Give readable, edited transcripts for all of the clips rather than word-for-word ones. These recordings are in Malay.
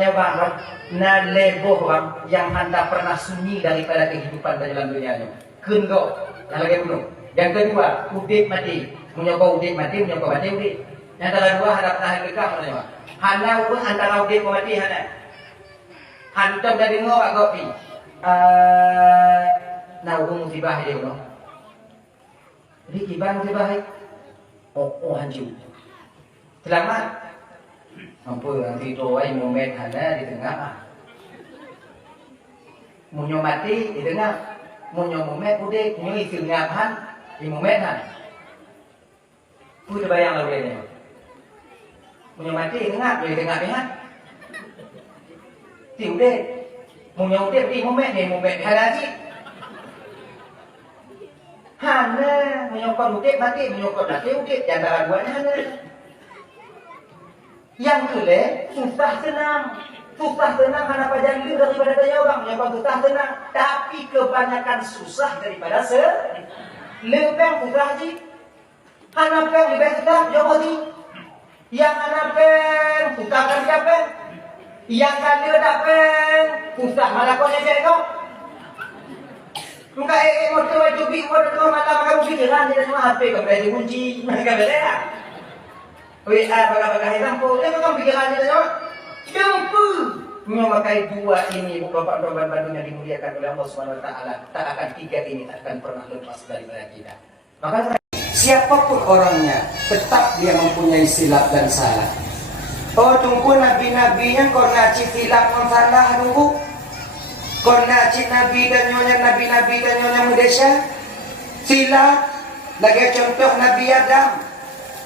namanya bang, naleboh bang, yang anda pernah sunyi daripada kehidupan dalam dunia ini. Kengo, yang lagi bunuh. Yang kedua, udik mati. Menyokong udik mati, menyokong mati udik. Yang kedua, ada pernah kekah mana? Hana pun antara udik mati hana. Hantam dari ngawak kopi. Nah, musibah dia no. Jadi kibang musibah. Oh hancur. Selamat. Ampun, nanti doai momen hana di tengah. Munyo mati di tengah. Munyo momen udah munyo isi ngapain di momen han. Udah bayang lalu ini. Munyo mati di tengah, di tengah behan. Ti udah munyo udah di momen hana sih. Hana munyo kon udah mati, munyo kon mati udah di antara duanya hana. Yang kedua, susah senang karena pajang itu daripada tanya orang yang susah senang, tapi kebanyakan susah daripada lebih susah sih. Karena lebih susah jauh sih. Yang anak susah kan siapa? Yang kalian dapat susah malah kau nyari kau. Muka motor cubi motor mata makan pikiran tidak cuma HP kau berarti kunci mereka beda. WA baga-baga hitam po, kan pikirannya tanya, jumpa. Memakai dua ini, bapak-bapak Bandung yang dimuliakan oleh Allah Subhanahu Wa Taala, tak akan tiga ini tak akan pernah lepas daripada kita. Maka siapapun orangnya, tetap dia mempunyai silap dan salah. Oh tunggu nabi-nabinya kau ngaji silap dan salah dulu. Kau ngaji nabi dan nyonya nabi-nabi dan nyonya Mudesya silap. Lagi contoh Nabi Adam.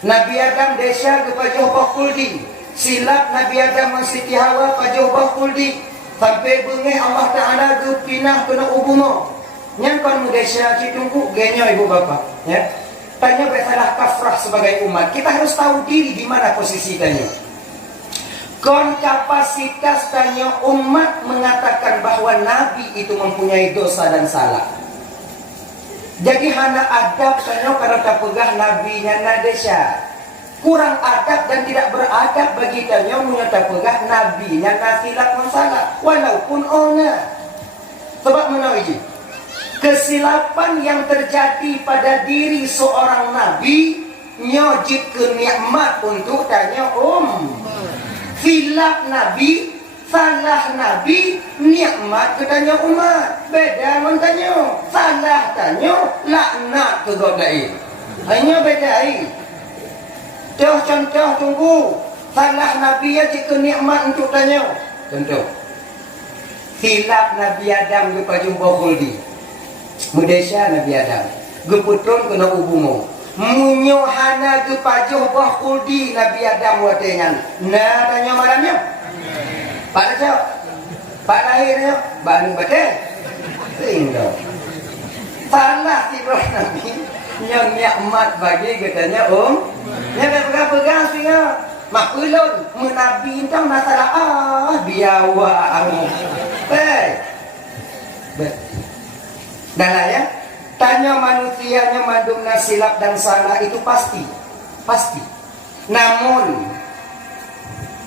Nabi Adam desya kepada Bakuldi. Silap Nabi Adam dan Siti Hawa pada Bakuldi. Sampai bengai Allah Ta'ala ke pinah kena ubumo. Yang kan desya ditunggu genyo ibu bapa. Ya. Tanya bersalah kafrah sebagai umat. Kita harus tahu diri di mana posisi tanya. Kon kapasitas tanya umat mengatakan bahwa Nabi itu mempunyai dosa dan salah. Jadi hana adab tanya kalau tak pegah nabinya Nadesya. Kurang adab dan tidak beradab bagi tanya menyata pegah nabinya nasilap masalah. Walaupun ona. Sebab menawi kesilapan yang terjadi pada diri seorang nabi nyojib ke nikmat untuk tanya silap nabi, salah nabi, nikmat ketanya umat. Beda mentanya. Salah tanya, laknat ke godai. Hanya bedai. Contoh tunggu. Salah nabi ya jika nikmat untuk tanya. Contoh. Silap Nabi Adam ke pajumpa khuldi. Mudesya Nabi Adam. Geputron kena ubumo. Munyohana ke pajumpa khuldi Nabi Adam watengan. Nah tanya malamnya. Pak Raja, Pak lahirnya, Bani Baca, tinggal. Salah si bro Nabi, yang nikmat bagi katanya yang pegang singa, makulun, menabi itu masalah biawa aku, dan lah ya, tanya manusianya mandumna silap dan salah itu pasti, namun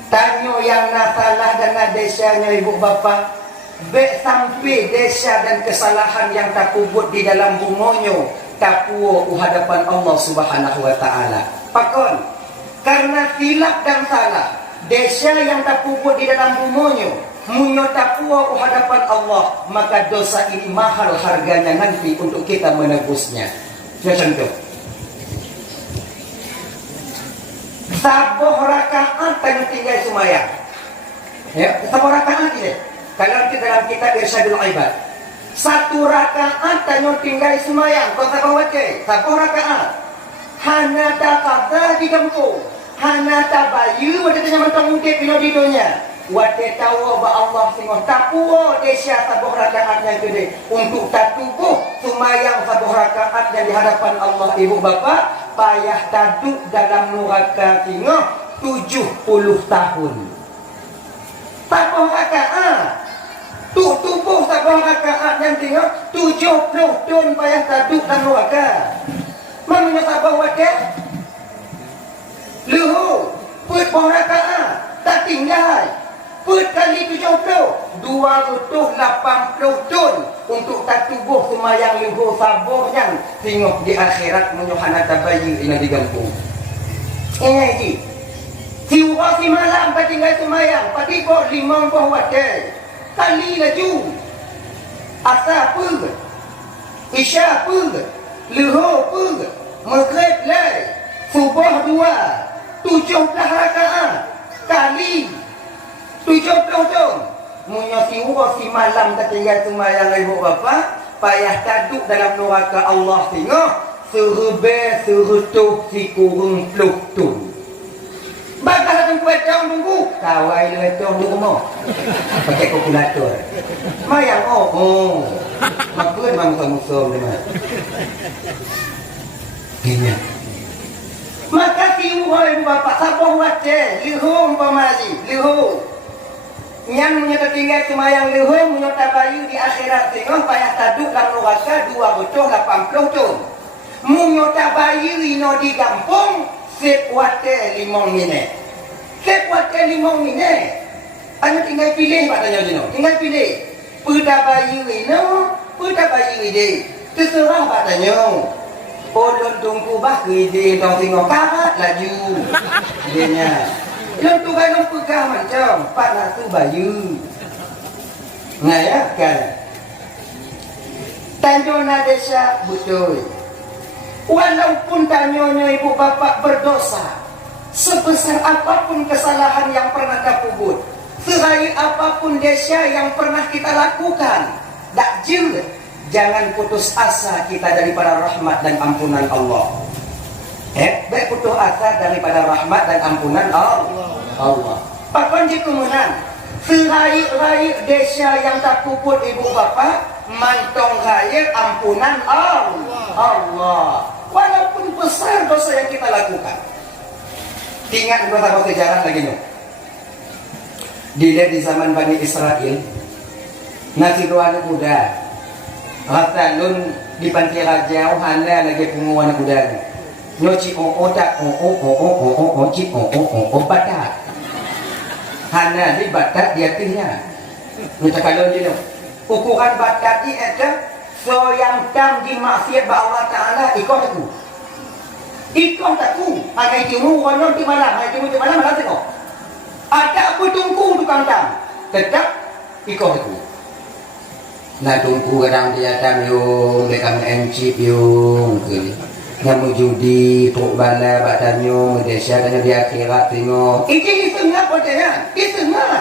tanyo yang nasalah dan nadesyanya ibu bapa be sampai desya dan kesalahan yang tak kubut di dalam bumonyo tapuo hadapan Allah Subhanahu Wa Taala. Pakon karena silap dan salah desya yang tak kubut di dalam bumonyo munyo tapuo hadapan Allah, maka dosa ini mahal harganya nanti untuk kita menebusnya. Contoh saboh rakaat tanya tinggal semayang. Ya, saboh rakaat ini. Kalau kita dalam kitab Irsyadul Ibad, satu rakaat tanya tinggal semayang. Kau tak baca? Saboh rakaat. Hana tak kata di kampung. Hana tak bayu. Wadah tanya mentang mungkin pino di dunia. Wadah tahu bahwa Allah semua tapuo desya saboh rakaat yang gede untuk tatubuh semayang saboh rakaat yang di hadapan Allah ibu bapa. Payah taduk dalam neraka tinggal 70 tahun. Saboh rakaat. Tubuh saboh rakaat yang tinggal 70 tahun payah taduk dalam neraka. Mana saboh wakil? Luhu, put boh rakaat tak tinggal. Put kali 70 280 ton untuk tak tubuh semayang luhur sabar yang tengok di akhirat menyuhana tabayi yang digampung. Ingat ini siwa si malam tinggal semayang pati kok 50 watt kali laju asar pun isya pun luhur pun maghrib lai subuh 17 rakaat kali 70 tu munyo siwa si malam tak tinggal semayang ibu bapa payah taduk dalam neraka Allah tengok serbe serutuh si kurung pluk tu bakal tu kuat jauh tunggu kawai le tu di rumah pakai kalkulator mayang apa memang musuh dia gini maka siwa ibu bapa sabah wace lihum pamali lihum yang menyata tinggal semayang lihum menyata bayu di akhirat tengok payah taduk dalam neraka 280 ton menyata bayu ino di kampung sekwate 5 minit sekwate 5 minit anda tinggal pilih katanya Jino tinggal pilih pada bayu ino pada bayu ide terserah katanya Polon tunggu bah ide tong tengok karat laju dia yang tu kan pegang macam 400 bayu. Nah ya kan. Tanjona desa betul. Walaupun tanyonya ibu bapa berdosa, sebesar apapun kesalahan yang pernah kabut, sebaik apapun desa yang pernah kita lakukan, tak jil, jangan putus asa kita daripada rahmat dan ampunan Allah. Baik putus asa daripada rahmat dan ampunan Allah. Pakon jika menang serai-rai desa yang tak puput ibu bapa mantong raya ampunan Allah. Walaupun besar dosa yang kita lakukan. Ingat beberapa sejarah lagi no. Dilihat di zaman Bani Israel nasi dua anak muda rata lun di pantai raja hana lagi pungu anak muda nyoci tak cip batat hana di batat dia tinggal minta kalau dia ukuran batat ni ada so yang tam di maksiat ba Allah Ta'ala ikon aku ada timu konon di malam ada timu di malam mana tengok ada petungkung tukang tam tetap ikon aku nah tungku kadang dia tam yung mereka mencip yung yang menjudi truk bala badannya Malaysia dan di akhirat tengok ini setengah padanya setengah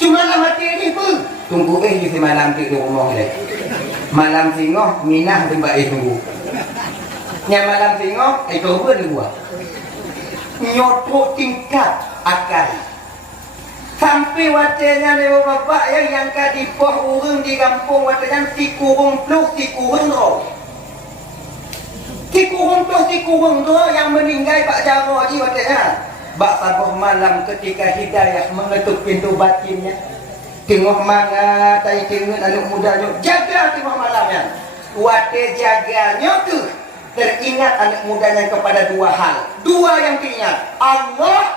cuma dalam hati ni pun tunggu di malam di rumah dia malam tengok minah tempat tunggu yang malam tengok itu pun dua nyotok tingkat akal sampai wajahnya lewat bapak yang kadipoh urung di kampung wajahnya si kurung plus si kurung roh si kurung tu yang meninggal Pak Jarwo ni wajahnya bak sabuh malam ketika hidayah mengetuk pintu batinnya tengok mana tai tengok anak muda tu jaga tengok malamnya wate jaganya tu teringat anak mudanya kepada dua hal dua yang teringat Allah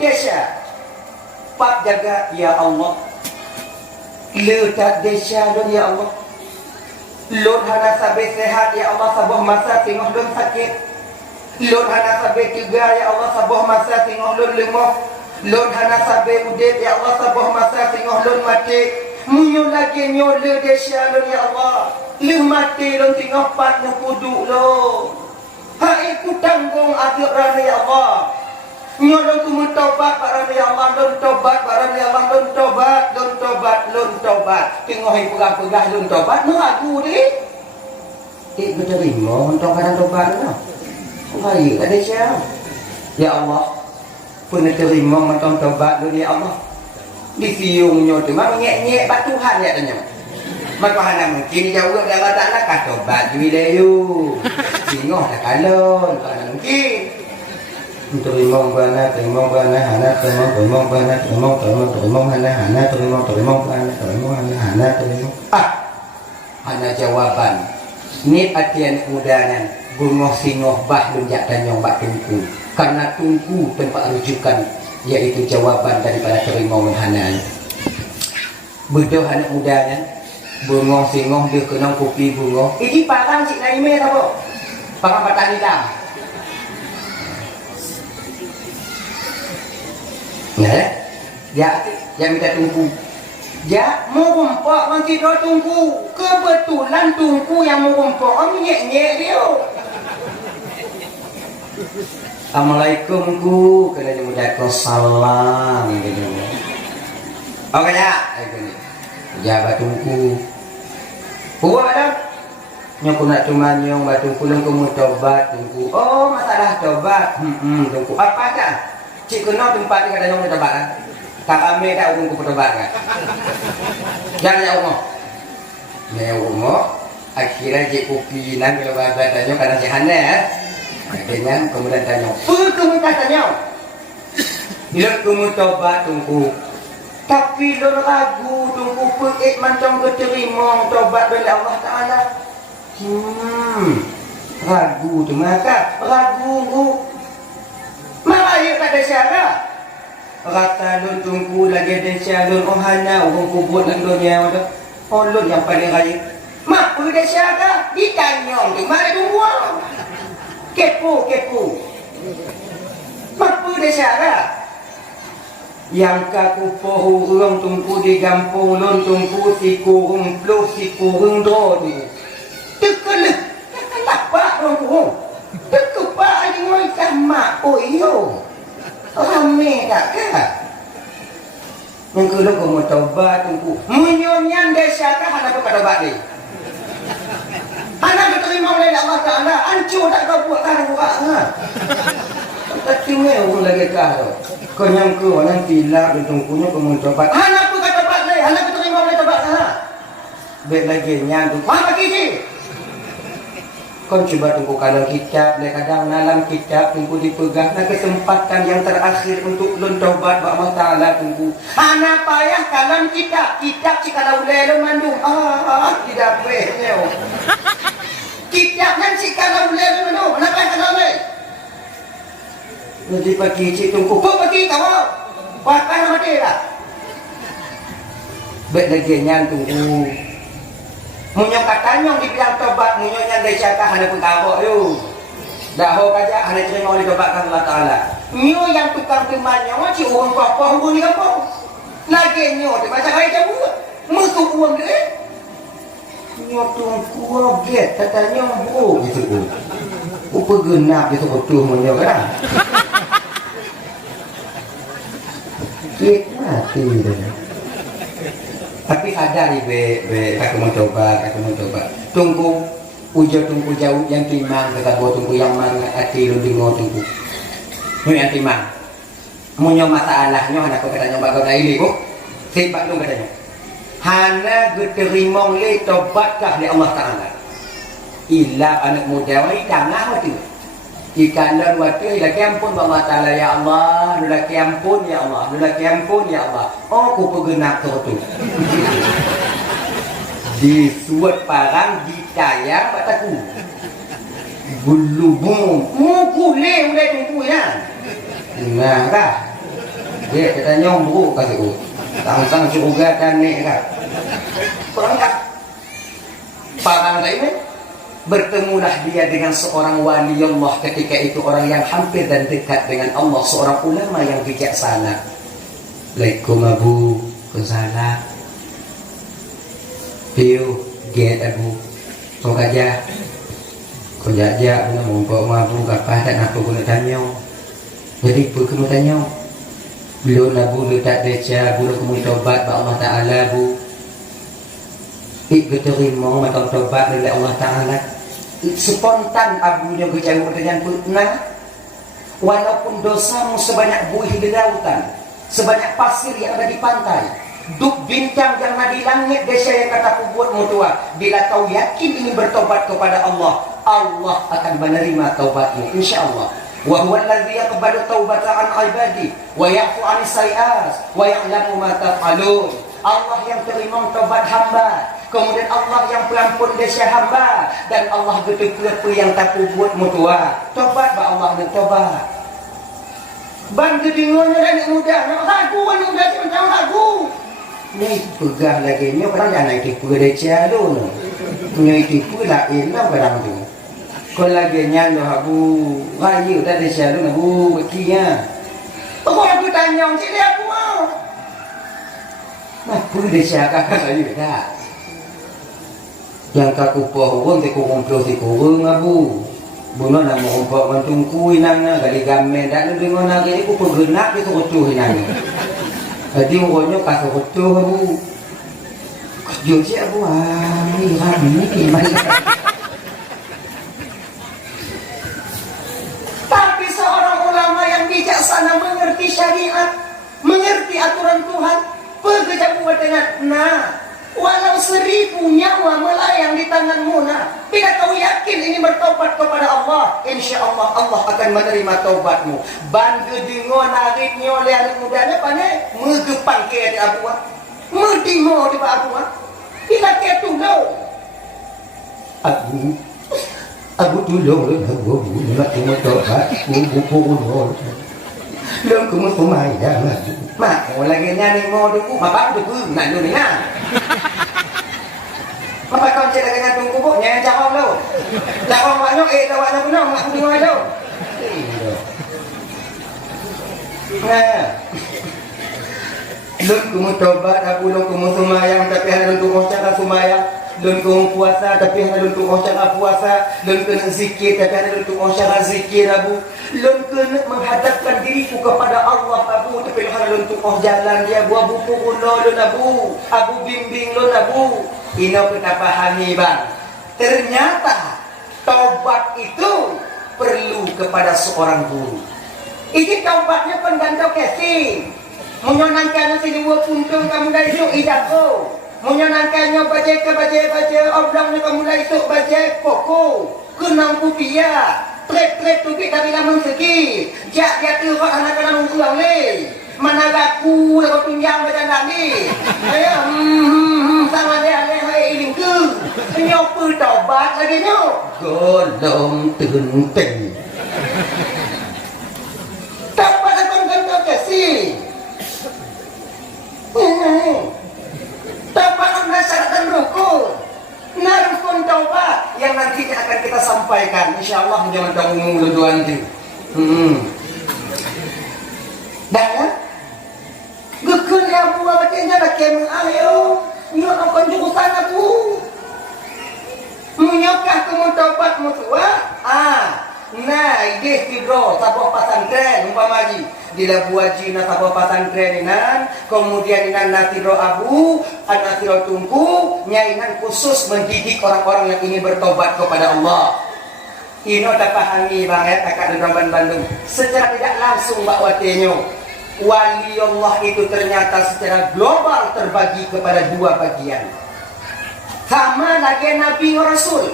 desa pak jaga ya Allah letak desa tu ya Allah Lord hana sabe sehat ya Allah sabuh masa tengok lun sakit Lord hana sabe tiga ya Allah sabuh masa tengok lun lemah Lord hana sabe udit ya Allah sabuh masa tengok lun mati munyo lagi nyole desa lun ya Allah lun mati lun tengok pat nu kudu lo hai ku tanggung adik rana ya Allah nyolong ku mentobat barang ya Allah lun tobat barang ya Allah lun tobat tengok hai pegah-pegah lun tobat nu aku ni betul rimau tobat no baik ada siapa ya Allah pun terima mentong tobat lu ya Allah di siungnya tu mah ngek-ngek bat Tuhan ya tanya maka hana mungkin jauh dah Allah kah tobat bila you singoh dah kalon tak mungkin terima bana hana terima hana jawaban ni atian mudanan bungoh singoh bah lunjak dan nyong bak tungku karena tungku tempat rujukan Iaitu jawapan daripada terima hanan. Betul anak mudanya bengong singong dia kena kopi bengong. Ini parang cik Naimeh tak apa? Parang patah hilang. Ya, dia minta tunggu. Ya, mau rompak nanti dia tunggu. Kebetulan tunggu yang mau rompak, om nyek-nyek dia. Assalamualaikum ku, kena dia mudah salam gitu. Oke ya, jabat tunggu. Buat dah. Nyok nak cuma nyong batu kulung kamu tobat tunggu. Oh, masalah tobat. Tunggu. Apa dah? Cik kena tempat ni kata nyong tobat kan? Tak kami dah tunggu tobat kan? Jangan ya umur. Ya umur. Akhirnya cik kopi nan kalau babat tanya karena si Hana. Dengan kemudian tanya, kamu tanya? Bila kamu tobat tunggu. Tapi lo ragu tunggu peik macam keterima tobat dari Allah Ta'ala. Ragu tu maka ragu. Malah ia tak ada syarat. Rata lo tunggu lagi ada syarat. Oh hana orang kubur dalam dunia. Oh lo yang paling raya. Mak pun ada syarat. Ditanya tu mana tunggu. Kepo. Mak pun ada syarat. Yang kaku pohu urang tungku di gampung lon tungku si kurung plus si kurung do ni tekelek kenapa orang kurung tekepa aja ngoi sama oh iyo rame tak kan yang kedua kamu tobat tungku menyonyan desa kah ada apa tobat ni anak diterima oleh Allah Ta'ala hancur tak kau buat kan buat tak tinggal orang lagi kah tu kau yang ke orang tilak di tungkunya kamu tobat. Anak tu kata tobat saya, anak tu terima oleh tobat sana. Baik lagi nyatu. Apa lagi sih? Kau coba tunggu kalau kitab, kadang dalam kitab tunggu dipegang. Nah kesempatan yang terakhir untuk lon tobat ba Allah Taala tunggu. Anak payah kalam kitab si kalau lelo mandung. Tidak bolehnya. Kitab kan si kalau lelo mandung. Kenapa kalau lelo? Nanti pagi cik tunggu. Kau pergi kamu. Pakai mati lah. Baik lagi nyan tunggu. Munyong katanya di bilang tobat. Munyong yang dari syakah ada pun kabuk tu. Dah ho kaja ada terima oleh tobat Allah Ta'ala. Nyo yang tukang temannya. Cik orang apa hubung ni apa. Lagi nyo. Dia macam kaya cabut. Musuh uang dia. Nyo tunggu. Get. Katanya bro. Gitu. Upa genap dia betul munyong kan. Mati dia. Tapi sadar ni aku mau coba. Tunggu tunggu jauh yang timang kata gua tunggu yang mana hati lu dengar tunggu. Ni yang timang. Munyo masalahnya anak kau katanya bagai daili kok. Sebab lu katanya. Hana diterima oleh tobatkah di Allah Taala. Illa anak muda ni jangan mati. Jika anda waktu laki ampun Allah Ta'ala ya Allah, laki ampun ya Allah, laki ampun ya Allah. Oh, ku pegenak tu. Disuat parang ditayar bataku. Bulubung, mukule mulai tunggu ya. Nah, kah? Dia katanya bro kasih ku. Tang-tang surga dan ni kah? Perangkat. Parang tak ini? Bertemulah dia dengan seorang wali Allah ketika itu orang yang hampir dan dekat dengan Allah, seorang ulama yang bijaksana. Assalamualaikum Abu, Kusala. Piu, get Abu. Kau kaja. Kau jaja, nak mumpuk Abu kapah tak nak guna tanya. Jadi apa kamu tanya? Belum Abu letak deca, belum kamu tobat ba Allah Taala Bu. Ikut terima macam tobat dari Allah Ta'ala. Spontan abunya berjauh dengan pernah. Walaupun dosamu sebanyak buih di lautan, sebanyak pasir yang ada di pantai, duk bintang yang ada di langit, desa yang kata buat mutua. Bila kau yakin ini bertobat kepada Allah, Allah akan menerima taubatmu insyaAllah. Wa huwa alladhi yaqbalu taubata an ibadi wa ya'fu 'anis sayi'at wa ya'lamu ma taf'alun. Allah yang terima taubat hamba, kemudian Allah yang pelampun dosa hamba, dan Allah betul-betul yang tak buat mutua. Tobat ba Allah dan tobat. Ban kedingonya dan muda. Ragu kan muda macam ragu. Ni pegah lagi ni kadang jangan tipu dia ciado no. Ni tipu lah enak kadang tu. Kalau lagi nyando aku rayu dah dia ciado na bu kinya. Oh aku tanya si dia aku mau. Apa dia ciaka rayu dah. Yang kaku pohon te kumpul te kurung abu. Buno na mo kumpo mantungku inang na gali gamen dak lu dengon na ke ku pegenak itu kucu inang. Jadi pokoknya kasih kucu abu. Kerja si abu ini gimana? Tapi seorang ulama yang bijaksana mengerti syariat, mengerti aturan Tuhan, bekerja buat dengan walau 1000 nyawa melayang di tanganmu bila kau yakin ini bertobat kepada Allah, insya Allah Allah akan menerima taubatmu. Ban gedingo naritnyo lihat mudanya pane megepang ke di abu medimo di abu bila ke tunggu aku dulu aku nak cuma tobat buku ulur belum kamu kumai dah mak lagi nyari mau dulu bapak dulu nak dulu ni apa kau cerita dengan tunggu bu? Jangan cakap lo. Cakap maknya lawaknya benar, mak tengok itu. Nah, lun kamu tobat, aku lun kamu sumayang, tapi ada lun kamu cakap sumayang. Lun kamu puasa, tapi ada lun kamu cakap puasa. Lun kena zikir, tapi ada lun kamu cakap zikir, abu. Lun kena menghadapkan diriku kepada Allah, abu. Tapi ada lun kamu jalan dia, abu pukul lun, abu. Abu bimbing lun, abu. Ini kita pahami bang. Ternyata taubat itu perlu kepada seorang guru. Ini taubatnya penggantau casing. Menyonangkannya si 2 puntung kamu dah esok idako. Menyonangkannya baca oblongnya kamu dah esok baca poko. Kenang pupia. Trek tubik dari lamun segi. Jak dia teruk anak-anak ulang ni. Mana laku dah pinjam macam tadi. Ayo sama dia ini ke nyoba taubat lagi nyok golong tenting taubat akan kau kasih taubat anda syaratkan rukun rukun taubat yang nantinya akan kita sampaikan insyaallah jangan tahu mulu nanti dan gukun yang buat macamnya nak kemeng ayo nyo akan jurusan aku menyokah kamu taubat mutua ide tidro sabah pasantren umpama lagi dila buaji na sabah pasantren inan kemudian inan natiro abu natiro tungku nyainan khusus mendidik orang-orang yang ingin bertobat kepada Allah. Ino tak pahami banget kakak di Bandung secara tidak langsung mbak watenyo wali Allah itu ternyata secara global terbagi kepada 2 bagian. Sama lagi Nabi dan Rasul.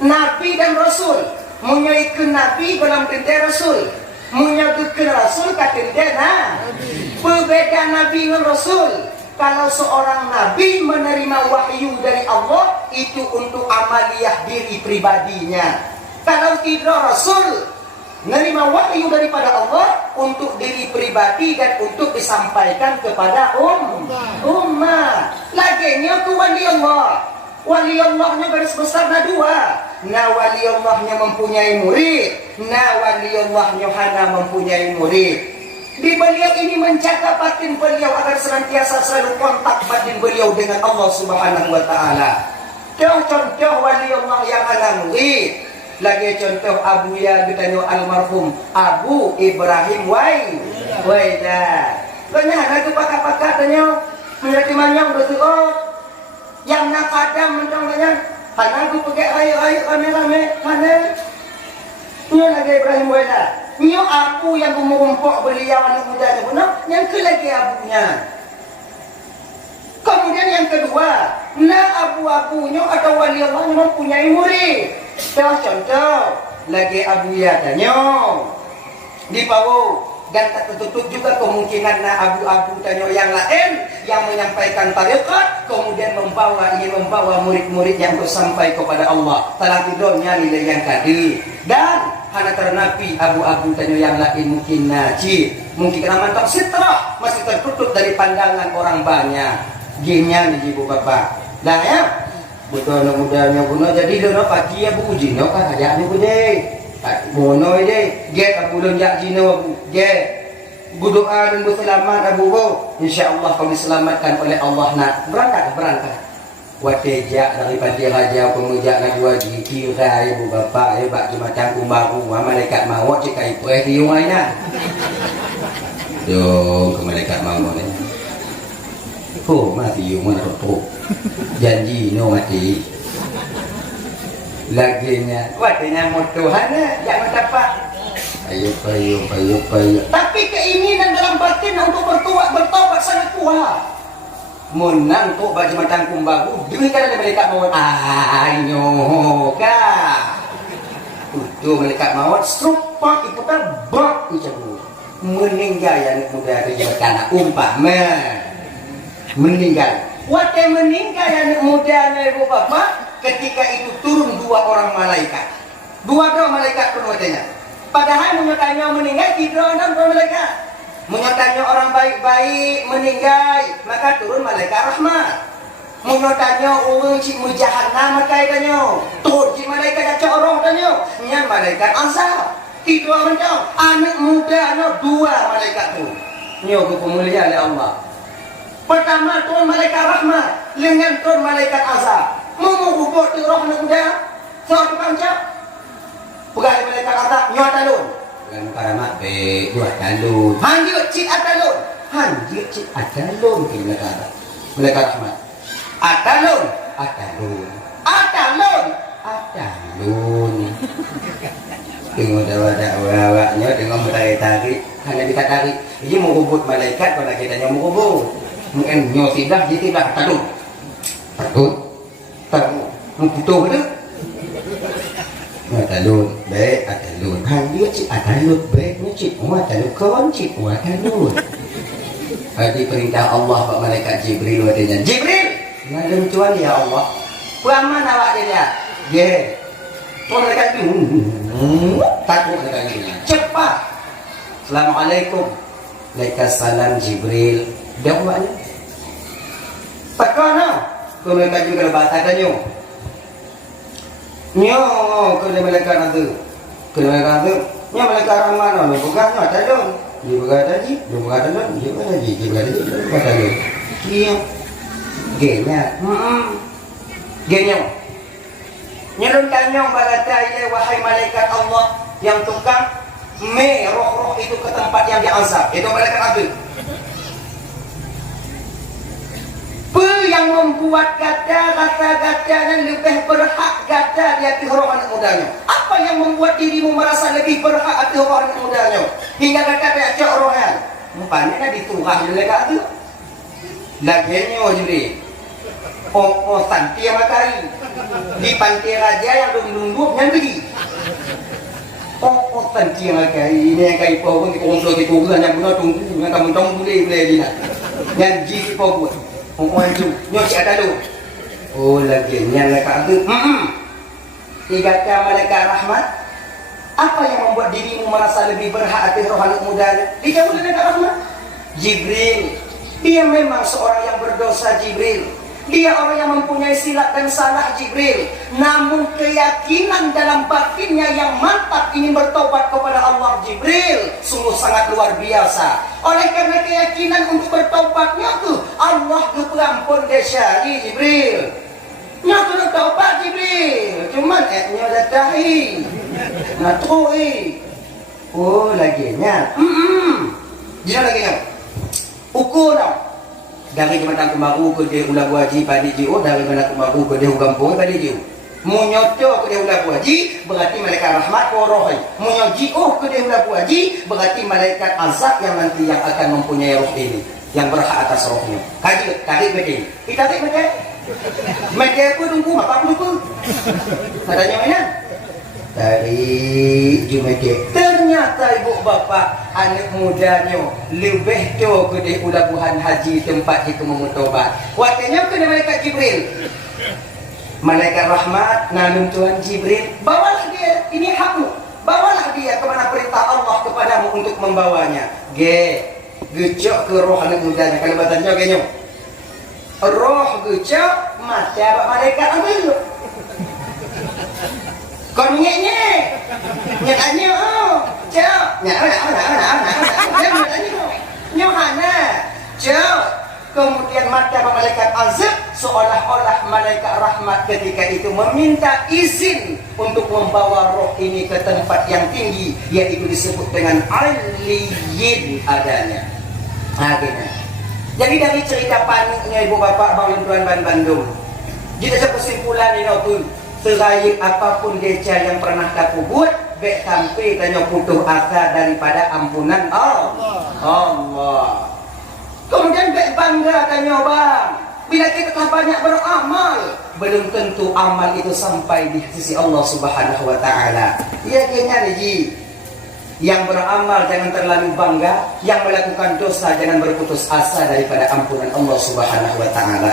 Nabi dan Rasul. Menyaikkan Nabi dalam tentera Rasul. Menyaikkan Rasul kat tentera. Perbedaan Nabi dan Rasul. Kalau seorang Nabi menerima wahyu dari Allah, itu untuk amaliyah diri pribadinya. Kalau tidak Rasul menerima wahyu daripada Allah untuk diri pribadi dan untuk disampaikan kepada umat. Laginya ke wali Allah. Wali Allahnya garis besar ada 2. Wali Allahnya mempunyai murid. Wali Allahnya hana mempunyai murid. Di beliau ini menjaga batin beliau agar senantiasa selalu kontak batin beliau dengan Allah Subhanahu wa taala. Contoh wali Allah yang hana murid. Lagi contoh Abu ya ditanya almarhum Abu Ibrahim Waida. Kanya nak pakai tanya menjadi manyang betul. Yang nak kadang mentangnya anak aku pakai ayo rame mana. Nyo lagi Ibrahim Waida. Nyo aku yang mengumpuk beliau anak muda tu benar. Yang ke lagi abunya. Kemudian yang kedua, abu-abunya atau wali Allah yang mempunyai murid. Contoh lagi Abu ya tanya di Pawu dan tak tertutup juga kemungkinan abu-abu tanya yang lain yang menyampaikan tarekat kemudian ingin membawa murid-murid yang untuk sampai kepada Allah. Salah tidurnya nilai yang tadi dan anak ternapi abu-abu tanya yang lain mungkin najib, mungkin kena mantap sitrah masih tertutup dari pandangan orang banyak. Gimnya nih ibu bapak. Dah ya. Betul anak mudanya guna jadi dono pagi ya bu uji no kan aja nih bu deh. Bono deh. Get abu lon jak jino abu. Get. Berdoa dan berselamat abu bu. Insyaallah kami diselamatkan oleh Allah nak berangkat. Watejak daripada raja pemujak nak dua kira ibu bapa ya bak macam kumbaru malaikat maut jika ipreh di rumahnya. Yo ke malaikat maut ni. Oh mati yo mana ropo. Janji no mati. Laginya watenya mau Tuhan jangan dapat. Ayo. Tapi keinginan dalam batin untuk bertobat sangat kuat. Menang tu baju macam kumbaru duit kan ada malaikat maut ayo kah itu malaikat maut serupa itu kan bak ucapu meninggal yang muda kerja anak umpama meninggal waktu meninggal yang muda ibu bapa ketika itu turun dua orang malaikat dua malaikat penuhnya padahal menyatanya meninggal tidak ada malaikat. Menyatanya orang baik-baik meninggal maka turun malaikat rahmat. Menyatanya orang cik mujahana maka tanya turun cik malaikat cak orang tanya nyan malaikat azab. Itu macam anak muda anak dua malaikat tu. Nyo kemuliaan oleh Allah. Pertama turun malaikat rahmat, lengan turun malaikat azab. Mau ubur tu roh anak muda. Soal pancap. Pegang malaikat azab nyo talun. Dengan karamat be dua talun. Hanjut cik atalun. Ke malaikat rahmat. Atalun. Tengok dawa-dawanya tengok tarik hanya kita tarik. Ini mau hubut malaikat kalau kita nyamu hubut. Mungkin nyosidah jadi tidak talun. Putus betul. Atalun, baik atalun. Hanjut cik atalun, baiknya cik atalun kawan cik atalun. Tadi perintah Allah Pak Malaikat Jibril wadanya. Jibril, ngadem tuan ya Allah. Peraman awak dia. Ye. Tuan malaikat itu takut katanya. Cepat. Assalamualaikum. Waalaikumsalam Jibril. Jawabnya. Pakana. Kau malaikat Jibril batakannya. Nyo, kena malaikat itu. Nyo malaikat rahman, bukannya talun. Dia berkata talun. Kia. Genya. Genya. Nyalun tanya berkata ya wahai malaikat Allah yang tukang roh-roh itu ke tempat yang diazab. Itu malaikat Abdul. Yang membuat kata-kata yang lebih berhak kata di hati orang anak mudanya. Apa yang membuat dirimu merasa lebih berhak hati orang anak mudanya? Hingga kata dia orang Mumpanya diturah oleh kata itu. Lagiannya jadi santi yang matahari di pantai raja yang lunduk yang beli. Santi yang matahari ini yang kayak pokok di konsol di kuburan yang guna tunggu yang kamu tunggu boleh dia yang jiki pokok. Orang tu nyoci ada lu. Oh lagi yang malaikat tu. Tiga malaikat rahmat. Apa yang membuat dirimu merasa lebih berhak hati roh anak muda? Tiga malaikat rahmat. Jibril. Dia memang seorang yang berdosa Jibril. Dia orang yang mempunyai silap dan salah Jibril. Namun keyakinan dalam batinnya yang mantap ingin bertobat kepada Allah Jibril sungguh sangat luar biasa. Oleh karena keyakinan untuk bertobatnya tu Allah tu perampun desyari Jibril. Nya tu tobat Jibril. Cuman nya datahi. Natui. Oh laginya. Jangan lagi nya. Ukur dah. Dari kemenang kemaru ke dia ulah buaji pada jiu, dari kemenang kemaru ke dia gampung pada jiu. Munyoto ke dia ulah buaji berarti malaikat rahmat roh. Munyoji ke dia ulah buaji berarti malaikat azab yang nanti yang akan mempunyai roh ini, yang berhak atas rohnya. Kaji betul. Kita tak betul. Mereka pun tunggu apa pun. Katanya mana? Dari Jumaket. Ternyata ibu bapa anak mudanya lebih tu ke di ulabuhan haji tempat itu memutobat. Waktunya ke malaikat Jibril. Malaikat rahmat nalum Tuhan Jibril, bawalah dia, ini hakmu. bawalah dia kemana perintah Allah kepadamu untuk membawanya. Gecok ke roh anak mudanya. Kalau bahasa Jawa kayaknya roh gecok mati abak malaikat ambil. Kon nyek anyo cok cok. Kemudian mata malaikat azab, seolah-olah malaikat rahmat ketika itu meminta izin untuk membawa roh ini ke tempat yang tinggi, yaitu disebut dengan aliyin adanya. Akhirnya, jadi dari cerita paniknya ibu bapak Bang Tuan Bandung, kita kesimpulan ini tuh, selain apapun deca yang pernah kamu buat, bek sampai tanya putus asa daripada ampunan Allah. Kemudian bek bangga tanya bang, bila kita telah banyak beramal, belum tentu amal itu sampai di sisi Allah Subhanahu Wa Taala. Ya kayaknya nih, yang beramal jangan terlalu bangga, yang melakukan dosa jangan berputus asa daripada ampunan Allah Subhanahu Wa Taala.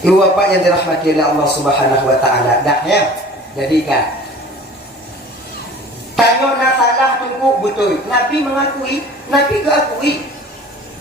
Ibu bapak yang dirahmati oleh Allah Subhanahu Wa Taala, dah ya, jadikan. Tanya nasalah tunggu betul. Nabi mengakui, Nabi keakui.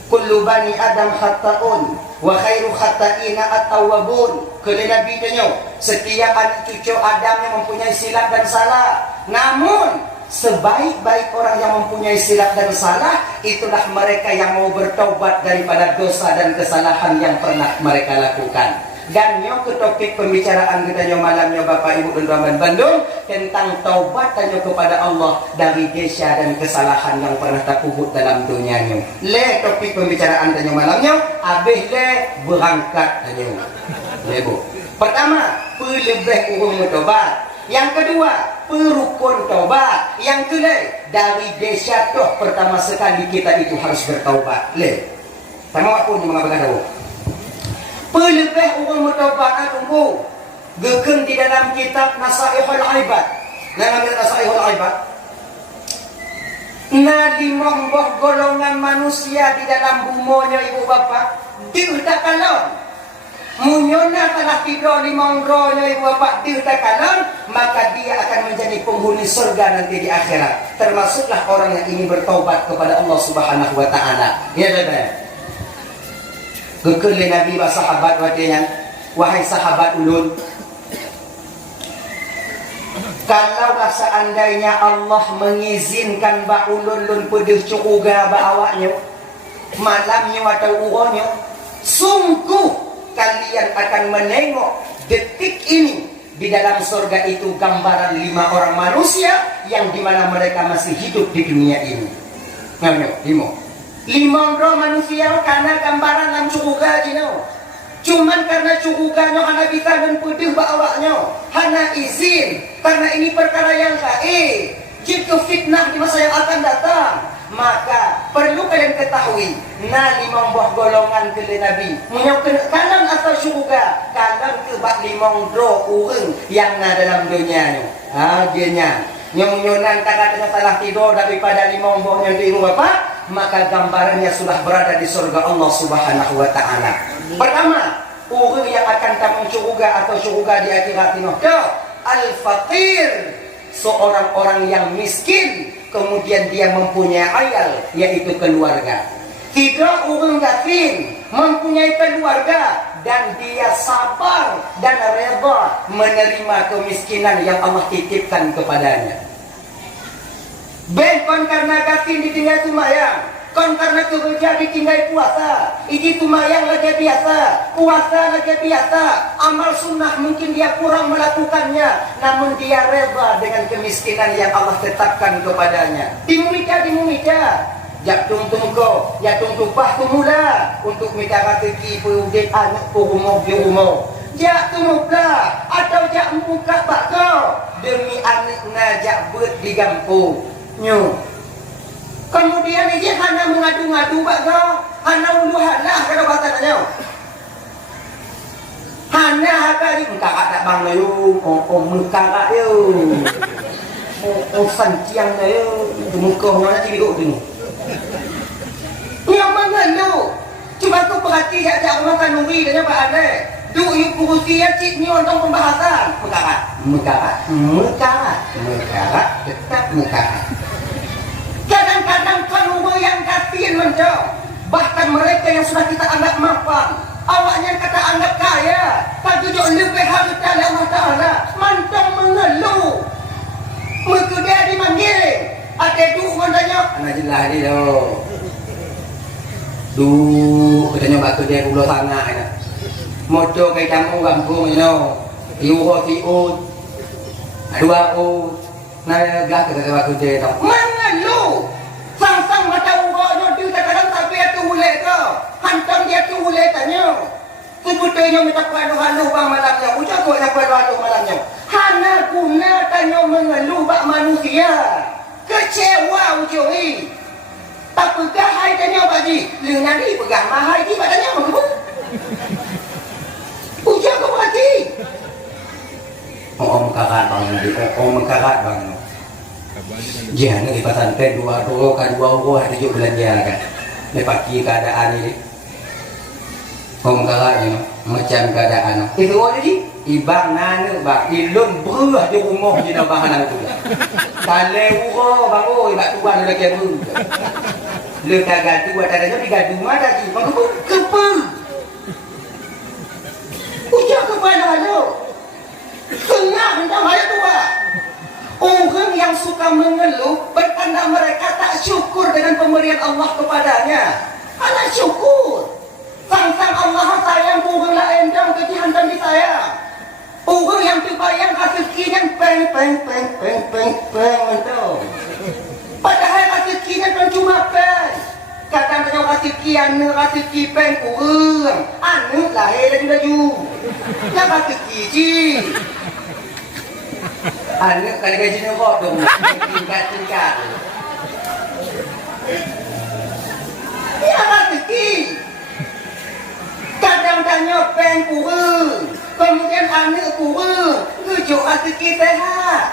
Kullu bani Adam khata'un wa khairu khata'ina at-tawwabun. Kalau Nabi tanya, setiap anak cucu Adam yang mempunyai silap dan salah. Namun sebaik-baik orang yang mempunyai silap dan salah, itulah mereka yang mau bertaubat daripada dosa dan kesalahan yang pernah mereka lakukan. Dan nyo ke topik pembicaraan kita nyo malamnya Bapak Ibu dan Tuan Bandung tentang taubat tanya kepada Allah dari dosa dan kesalahan yang pernah terpubut dalam dunia nyo. Le topik pembicaraan tanya malamnya habis le berangkat tanya. Le bu. Pertama, pelebih urung taubat. Yang kedua, perukun taubat. Yang ketiga, dari dosa toh pertama sekali kita itu harus bertaubat. Le. Sama waktu ni mengapa tahu? Pelebih orang bertaubat tunggu. Geken di dalam kitab Nasaihul Ibad. Dalam kitab Nasaihul Ibad. Lima golongan manusia di dalam bumonya ibu bapak. Tidak kalon. Munyona telah tidur lima rohnya ibu bapak. Tidak kalon. Maka dia akan menjadi penghuni surga nanti di akhirat. Termasuklah orang yang ingin bertaubat kepada Allah Subhanahu Wa Taala. Ya saudara. Kekele Nabi wa sahabat watinya, wahai sahabat ulun, kalaulah seandainya Allah mengizinkan ba ulun pedih cukuga ba awaknya, malamnya atau uhonya, sungguh kalian akan menengok detik ini di dalam surga itu gambaran 5 orang manusia yang dimana mereka masih hidup di dunia ini. Namanya 5 orang manusia karena gambaran dalam cukuga jino. Cuman karena cukuganya hana bisa dan putih bawaknya, hana izin karena ini perkara yang gaib. Jika fitnah di masa yang akan datang, maka perlu kalian ketahui, nah 5 buah golongan ke Nabi menyokong kanan atau syurga, kanan ke bak 5 orang yang ada dalam dunia ni. Dia nyonyonan kadang-kadang salah tidur daripada 5 buah yang diiru bapak. Maka gambarannya sudah berada di surga Allah Subhanahu Wa Taala. Pertama, orang yang akan kamu syurga atau syurga di akhirat ini, al-faqir, seorang orang yang miskin, kemudian dia mempunyai ayal, yaitu keluarga. Tidak orang yatim, mempunyai keluarga dan dia sabar dan reda menerima kemiskinan yang Allah titipkan kepadanya. Ben kon karena gatin ditinggal tumayang, kon karena kerja ditinggal puasa. Ini tumayang lagi biasa, puasa lagi biasa. Amal sunnah mungkin dia kurang melakukannya, namun dia reda dengan kemiskinan yang Allah tetapkan kepadanya. Dimumita. Ya tunggu ko, ya tunggu bah mula untuk minta rezeki pudit anak rumah di rumah. Jak tunggulah atau jak muka bakau demi anaknya jak ber di kampung. Nyo. Kemudian dia hanya mengadu-ngadu bakau, hanya ulu halah kalau katanya. Hanya kali muka tak bang layu, muka tak yo. Sanciang layu, muka mana cikgu tu. Yang mengeluh. Cuma tu perhati jak makan nuri dan apa ada. tu yuk kurusi ya cik ni orang pembahasan. Mekarat, tetap mekarat. Kadang-kadang kalau yang kasihan mencong, bahkan mereka yang sudah kita anggap mapan, awaknya kata anggap kaya, tapi juga lebih harta dari Allah Ta'ala, mantong mengeluh. Mereka dia dimanggil, ada tu orang tanya, anak jelas dia tu. Katanya batu dia pulau sangat. Motor ke kampung-kampung, you know. Tiut, dua nah gak kata batu dia tu. Mengeluh. Sang-sang macam orang dia kadang sampai tu boleh ke. Hantam dia tu boleh tanya. Sebetulnya minta halu bang malamnya. Ucap kau nak halu malamnya. Hana guna tanya mengeluh bak manusia. Kecewa ucui. Tak pegang hai tanya Pak Ji. Leng nanti pegang mahai Ji Pak tanya apa? Ucap kau Pak Ji. Om karat bang nanti. Om karat bang. Jangan di pesantren dua hari 7 belanja kan. Lepaki keadaan ini. Om karat ni macam keadaan. Itu ada Ji. Ibang nana bang ilun berah di rumah je nak bahan tu. Kalau urang bang ibak tuan lagi apa. Le kagak tu ada jadi gaduh mana Ji. Bang kepa. Ucap kepada lu. Senang minta bayar tua. Orang yang suka mengeluh bertanda mereka tak syukur dengan pemberian Allah kepadanya. Anak syukur. Sang-sang Allah sayang orang lain dan kejihantan di saya. Orang yang terbayang rezekinya peng mentau. Padahal rezekinya kan cuma peng. Kadang-kadang rezeki peng kurang. Anu lahir laju. Yang rezeki ji. Anu kali gaji ni kok dong. Tingkat. Ya rezeki. Kadang-kadang peng kurang. Kemudian anak kurang. Rujuk rezeki sehat.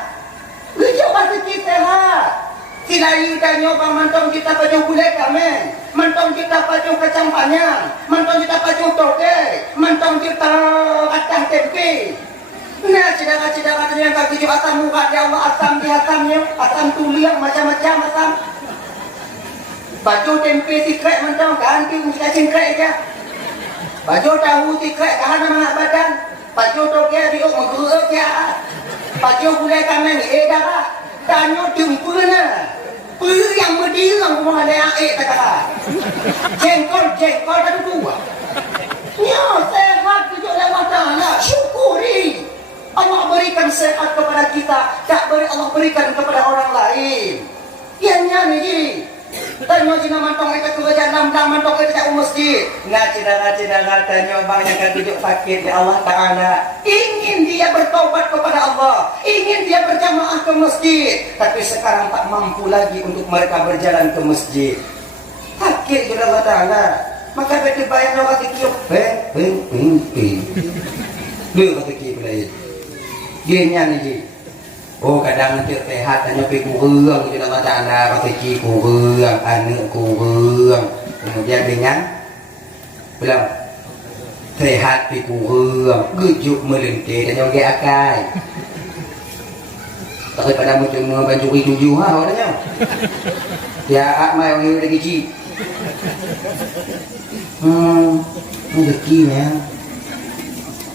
Silai tanya bang mantong kita paju gulai kami, mantong kita paju kacang panjang, mantong kita paju toge, mantong kita kacang tempe. Nah cidara yang kaki juga asam muka dia Allah asam di asamnya, asam tuliang macam-macam asam. Baju tempe tikrek mantong ganti mesti cingkrek aja. Baju tahu tikrek tahan nama badan, baju toge diuk menggeruk ya. Baju gulai kami darah. Tanya jempurna. Peri yang berdirang rumah ada yang kata. Jengkol tak dua. Ya, sehat tujuh Allah Ta'ala. Syukuri. Allah berikan sehat kepada kita. Tak beri Allah berikan kepada orang lain. Yang ni. Tanya cina mantong mereka kerja dalam mantong kerja masjid. Cina tanya bang yang akan duduk sakit ya Allah Ta'ala. Ingin dia bertaubat kepada Allah. Ingin dia berjamaah ke masjid. Tapi sekarang tak mampu lagi untuk mereka berjalan ke masjid. Sakit kepada Allah Ta'ala. Maka bagi bayang orang tikir. Peng. Dia kata tikir pula ini. Dia nyanyi je. Oh kadang nanti sehat hanya pergi kurang je dalam macam rezeki kurang, anak kurang. Kemudian dengan bilang sehat pergi kurang, gejuk melentir dan juga akal. Tak pada macam mencuri tujuh orangnya. Dia mai orang lagi kecil. Rezeki ya.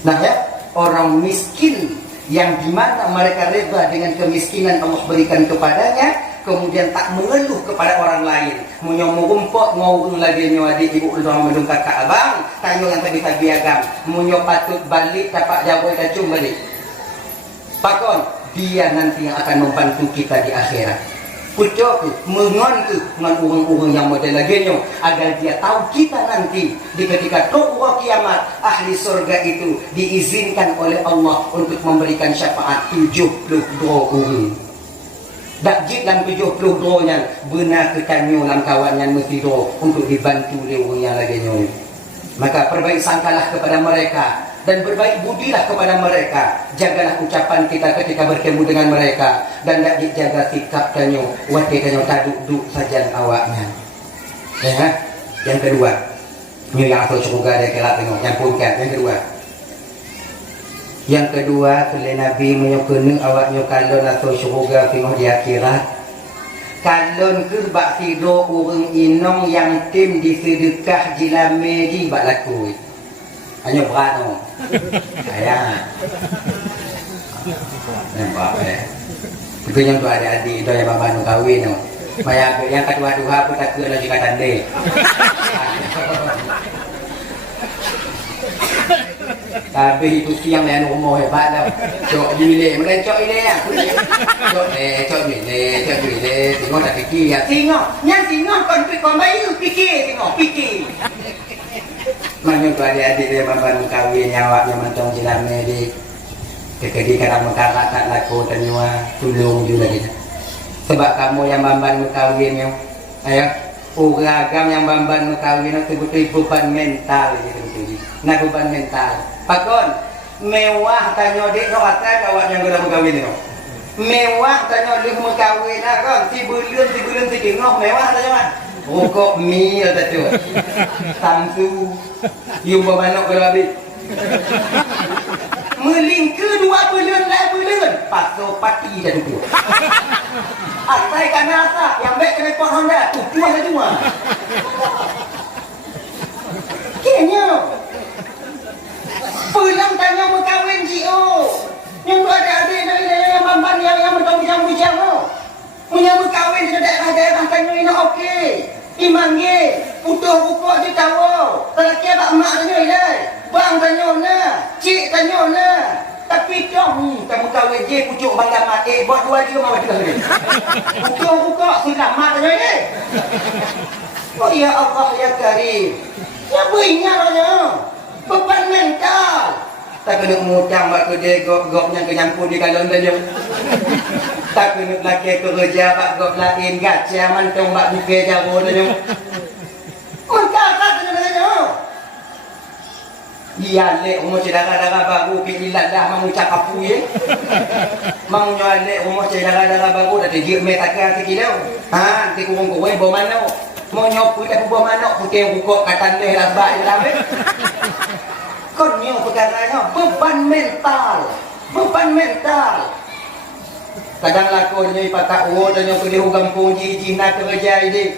Nah ya, orang miskin yang dimana mereka reda dengan kemiskinan Allah berikan kepadanya, kemudian tak mengeluh kepada orang lain. Munyo rumput ngurung lagi nyo adik ibu ulama mendung kakak abang, tanyo yang tadi biagam. Munyo patut balik dapat jawab kacung balik. Pakon dia nanti yang akan membantu kita di akhirat. Pucuk ke, mengon ke dengan orang-orang yang model lagi nyo, agar dia tahu kita nanti di ketika doa kiamat ahli surga itu diizinkan oleh Allah untuk memberikan syafaat 72 orang. Tak jid dalam 72 nya benar ketanyo dalam kawannya mesti doa untuk dibantu oleh orang yang lagi nyo. Maka perbaik sangkalah kepada mereka dan berbaik budilah kepada mereka. Jagalah ucapan kita ketika bertemu dengan mereka, dan tak dijaga sikap kanyo, wati kanyo taduk-duk saja awaknya. Ya, yang kedua, ini yang asal syurga dia kelak tengok, yang pungkat. Yang kedua, Yang kedua, kele Nabi menyokene awaknya kalon atau syurga tengok di akhirat. Kalon ke bak tidur urang inong yang tim disedekah jilame di bak laku. Hanya berano. Ayah. Nampak itu yang tu adik-adik itu yang bapak nu kahwin tu. Maya yang kedua duha pun tak kena lagi kata dek. Tapi itu siang yang rumah hebat tau. Cok bilik, mulai cok ini ya. Cok bilik. Tengok tak fikir ya. Tengok kon bayi fikir tengok fikir. Mana tu adik-adik dia bapak nu kahwin yang awaknya mentong jilame di Kekedi kadang mengkarat tak laku tanyua tulung juga kita. Sebab kamu yang bamban mengkawin yang ayah uragam yang bamban mengkawin itu betul beban mental gitu betul. Nak beban mental. Pakon mewah tanya dek no kata awak yang sudah mengkawin itu. Mewah tanya dek mengkawin kan si bulan si tengok mewah tanya mah. Rokok mil tu. Samsu. You bawa manok berlabi. Melingkar 2 bulan lah bulan. Pasal pati dah tu. Asai kan asap yang baik kena pot Honda tu puas dah dua. Kenya. Pulang tanya mau kahwin Gio. Yang tu ada adik yang bamban yang bertambung-bujang tu. Punya mau kahwin di daerah tanya ini okey. Imangge putus rukuk di tahu. Lelaki abak mak tanya ni. Bang tanya na, cik tanya na. Tapi dong, kamu kahwin je pucuk bangga mak. Buat 2 dia mau dah ni. Putus rukuk sudah mak tanya ni. Oh ya Allah ya Karim. Ya beringat tanya. Beban mental. Tak kena mutang bak kedai gop-gopnya kenyampur di kalon tanya. Tak kena laki kerja bak gop lain gacha mantong bak buke jauh tanya. Maka tanya. Dia lek umur darah-darah baru pilihlah dah mengucap apa ye. Mang nyalek umur darah-darah baru dah dia me takkan kilau. Ha, nanti kurung-kurung bawa mana? Mau nyopu dah bawa mana? Putih buka katan leh lah bak dalam. Konyo perkaranya beban mental. Kadang lakonnya patak uo dan yang pergi kampung ji nak kerja ini.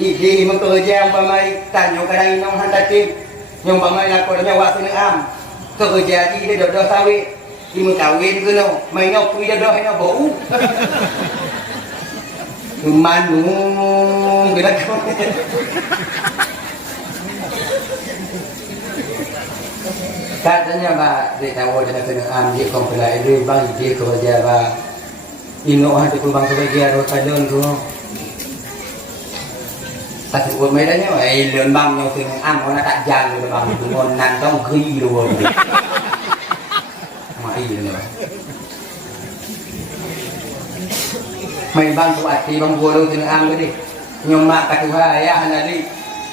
Idi bekerja umpamai tanya kadang inong hantatim. Yang umpamai lakonnya wak senang kerja di dia dah sawit. Imu kahwin ke no, main ngau dah dah bau. Manu bila kau. Katanya ba dia tahu dia kena ambil komplain dia bang dia kerja ba ino ada kubang kerja ro kalon tu tak sebut medannya leun bang yang sing am orang tak jalan bang tu mon nan dong gri lu mai ni mai bang tu ati bang bolo sing am ni nyom mak kat ya hanali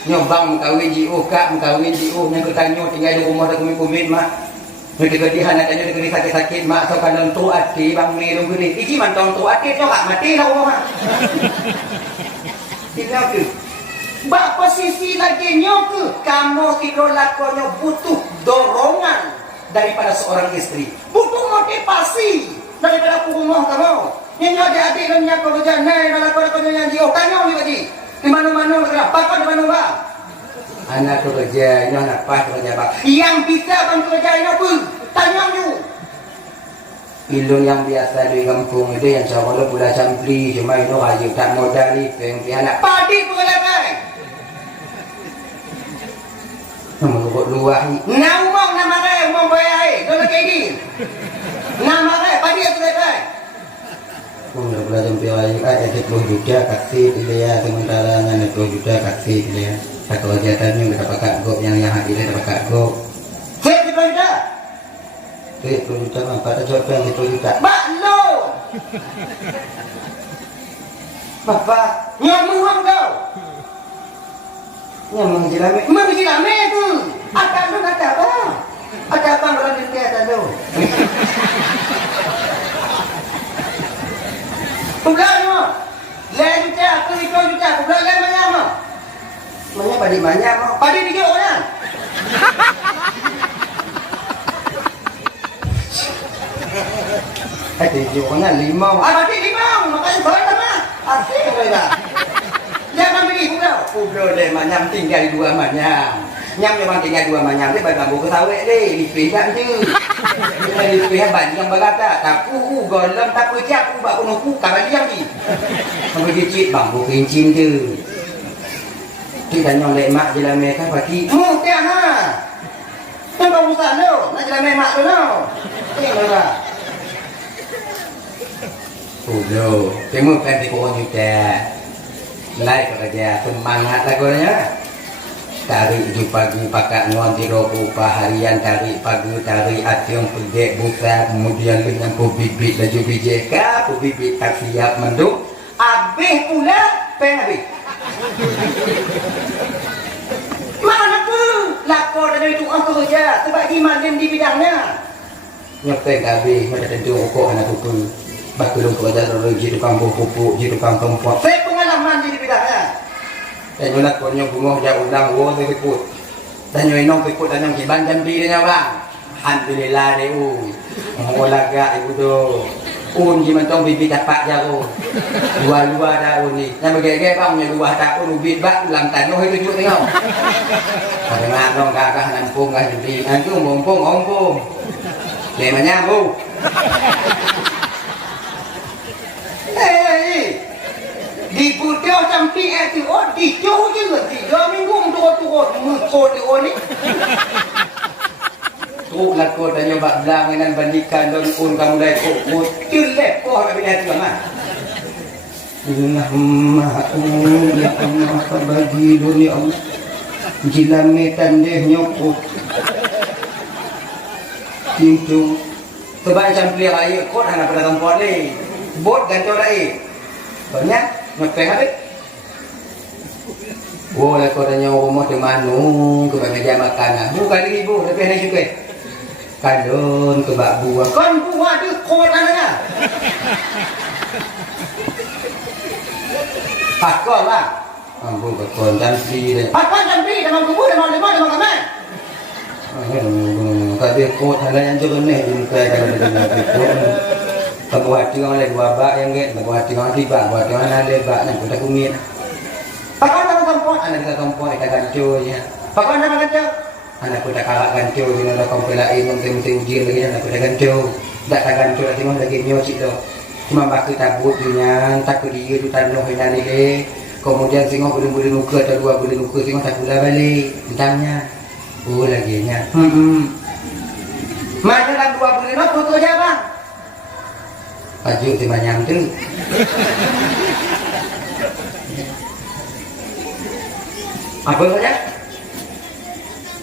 nyobang kawin ji kak kawin ji yang ketanyo tinggal di rumah dah kumit mak ni kegedihan adanya negeri sakit-sakit mak so kalau tu ati bang ni lu gini iki mantong tu ati tu kak mati lah rumah tidak ke bak posisi lagi nyok kamu kira lakonnya butuh dorongan daripada seorang istri butuh motivasi daripada rumah kamu yang ada adik dan yang kerja naik dalam lakonnya yang jio tanya ni lagi di mana-mana negara, pakar di mana bang? Anak kerja, ini anak pas kerja bang. Yang bisa bang kerja ini apa? Tanya you. Ilun yang biasa di kampung itu yang sekolah pula campli, cuma itu wajib tak modal ni, pengpi anak. Padi pula bang. Nama buat luar ni. Ngomong nama saya, ngomong bayar, don't kayak gini. Nama saya, padi aku bang. Udah belajar piawai, ada 10 juta kasih dia sementara ada 10 juta kasih dia. Satu kegiatannya kita pakai gop yang hadir kita pakai gop. 10 juta. 10 juta apa? Pada jawab yang 10 juta. Baklo. Bapak, nyamuang kau. Nyamung jilame. Mang jilame tu. Ada lu kata apa? Ada apa orang dia kata tu? Bukan mo. Lain juta, aku 2 juta. Bukan lain banyak mo. Banyak padi banyak mo. Padi 3 orang. tunjuknya limau. Berarti limau, makanya saya sama. Asik mereka. Jangan begitu kau. Udah deh, manyam tinggal dua manyam. Nyam memang tinggal dua manyam deh, bagi bambu kesawek deh, dipih kan tu. Dipih banyak yang berkata, tapu, golem, tapu ciap, bak penuku, kabar diam ni. Sampai kecil, bambu kincin tu. Kita nyolek mak jelah mereka pagi. Mudah ha. Kan kau usah tu, nak jelah mak tu no. Tengok lah. Udah, tengok kan di pohon juga. Like kerja semangat lagunya. Tarik di pagi pakai nuan di rupa harian tarik pagi tarik ationg pedek buka kemudian dengan bibit laju biji ka bibit tak siap menduk habis pula habis mana pun lapor dari itu aku kerja sebab iman di bidangnya nyampe habis macam tentu kok anak tuku bakul kerja rezeki tukang pupuk ji tukang kompor saya pengalaman di bidangnya. Dan nak punya bunga dia ulang wo tu ikut. Dan nong ikut dan nong kiban jambi dia bang. Alhamdulillah deh mau laga ibu tu. Ji mentong bibit dapat jago. Dua-dua dah ni. Yang bergege bang punya dua tak bibit bak ulang tanah itu juga tengok. Kadang nong kakak nampung kah jambi. Nanti ompong. Lemanya bu. Di Budaya sampai itu, di jauh juga, 3 minggu turut mengkode ni. Tu lakon dan nyoba belang dengan bandikan dan pun kamu dah ikut, jelek kau nak bila tu kan? Ya Allah, bagi dunia Allah, jilametan deh nyokut. Pintu, sebab sampai air kot anak pada tempat ni, bot gantor air, banyak. Nyampe habis. Oh, lah kau tanya rumah di mana? Ke bagi dia makan. Bukan lagi ibu, tapi ada juga. Kadon ke bak buah. Kan buah dia kuat anaknya. Pakor lah. Ambu pakor jampi deh. Pakor jampi, dah mau kubu, dah mau lima, dah mau kamen. Tapi kuat ada yang juga nih, jumpa kalau ada kuat. Buat dengan oleh dua bak yang get, buat dengan tiba, buat dengan ada bak yang kita kumit. Pakai nama kompor, anak kita kompor kita gancunya. Pakai nama gancu, anak kita kalah gancu di dalam kompor lain mungkin ujian lagi anak kita gancu. Tak gancu lagi mah lagi nyocik tu. Cuma bak kita buat dunia, tak dia tu tanah hinan ni. Kemudian singo boleh nuka atau dua boleh nuka singo tak pula balik. Entahnya, lagi nya. Mana dalam dua boleh nuka foto je bang. Baju di manyam tu. Apa saja?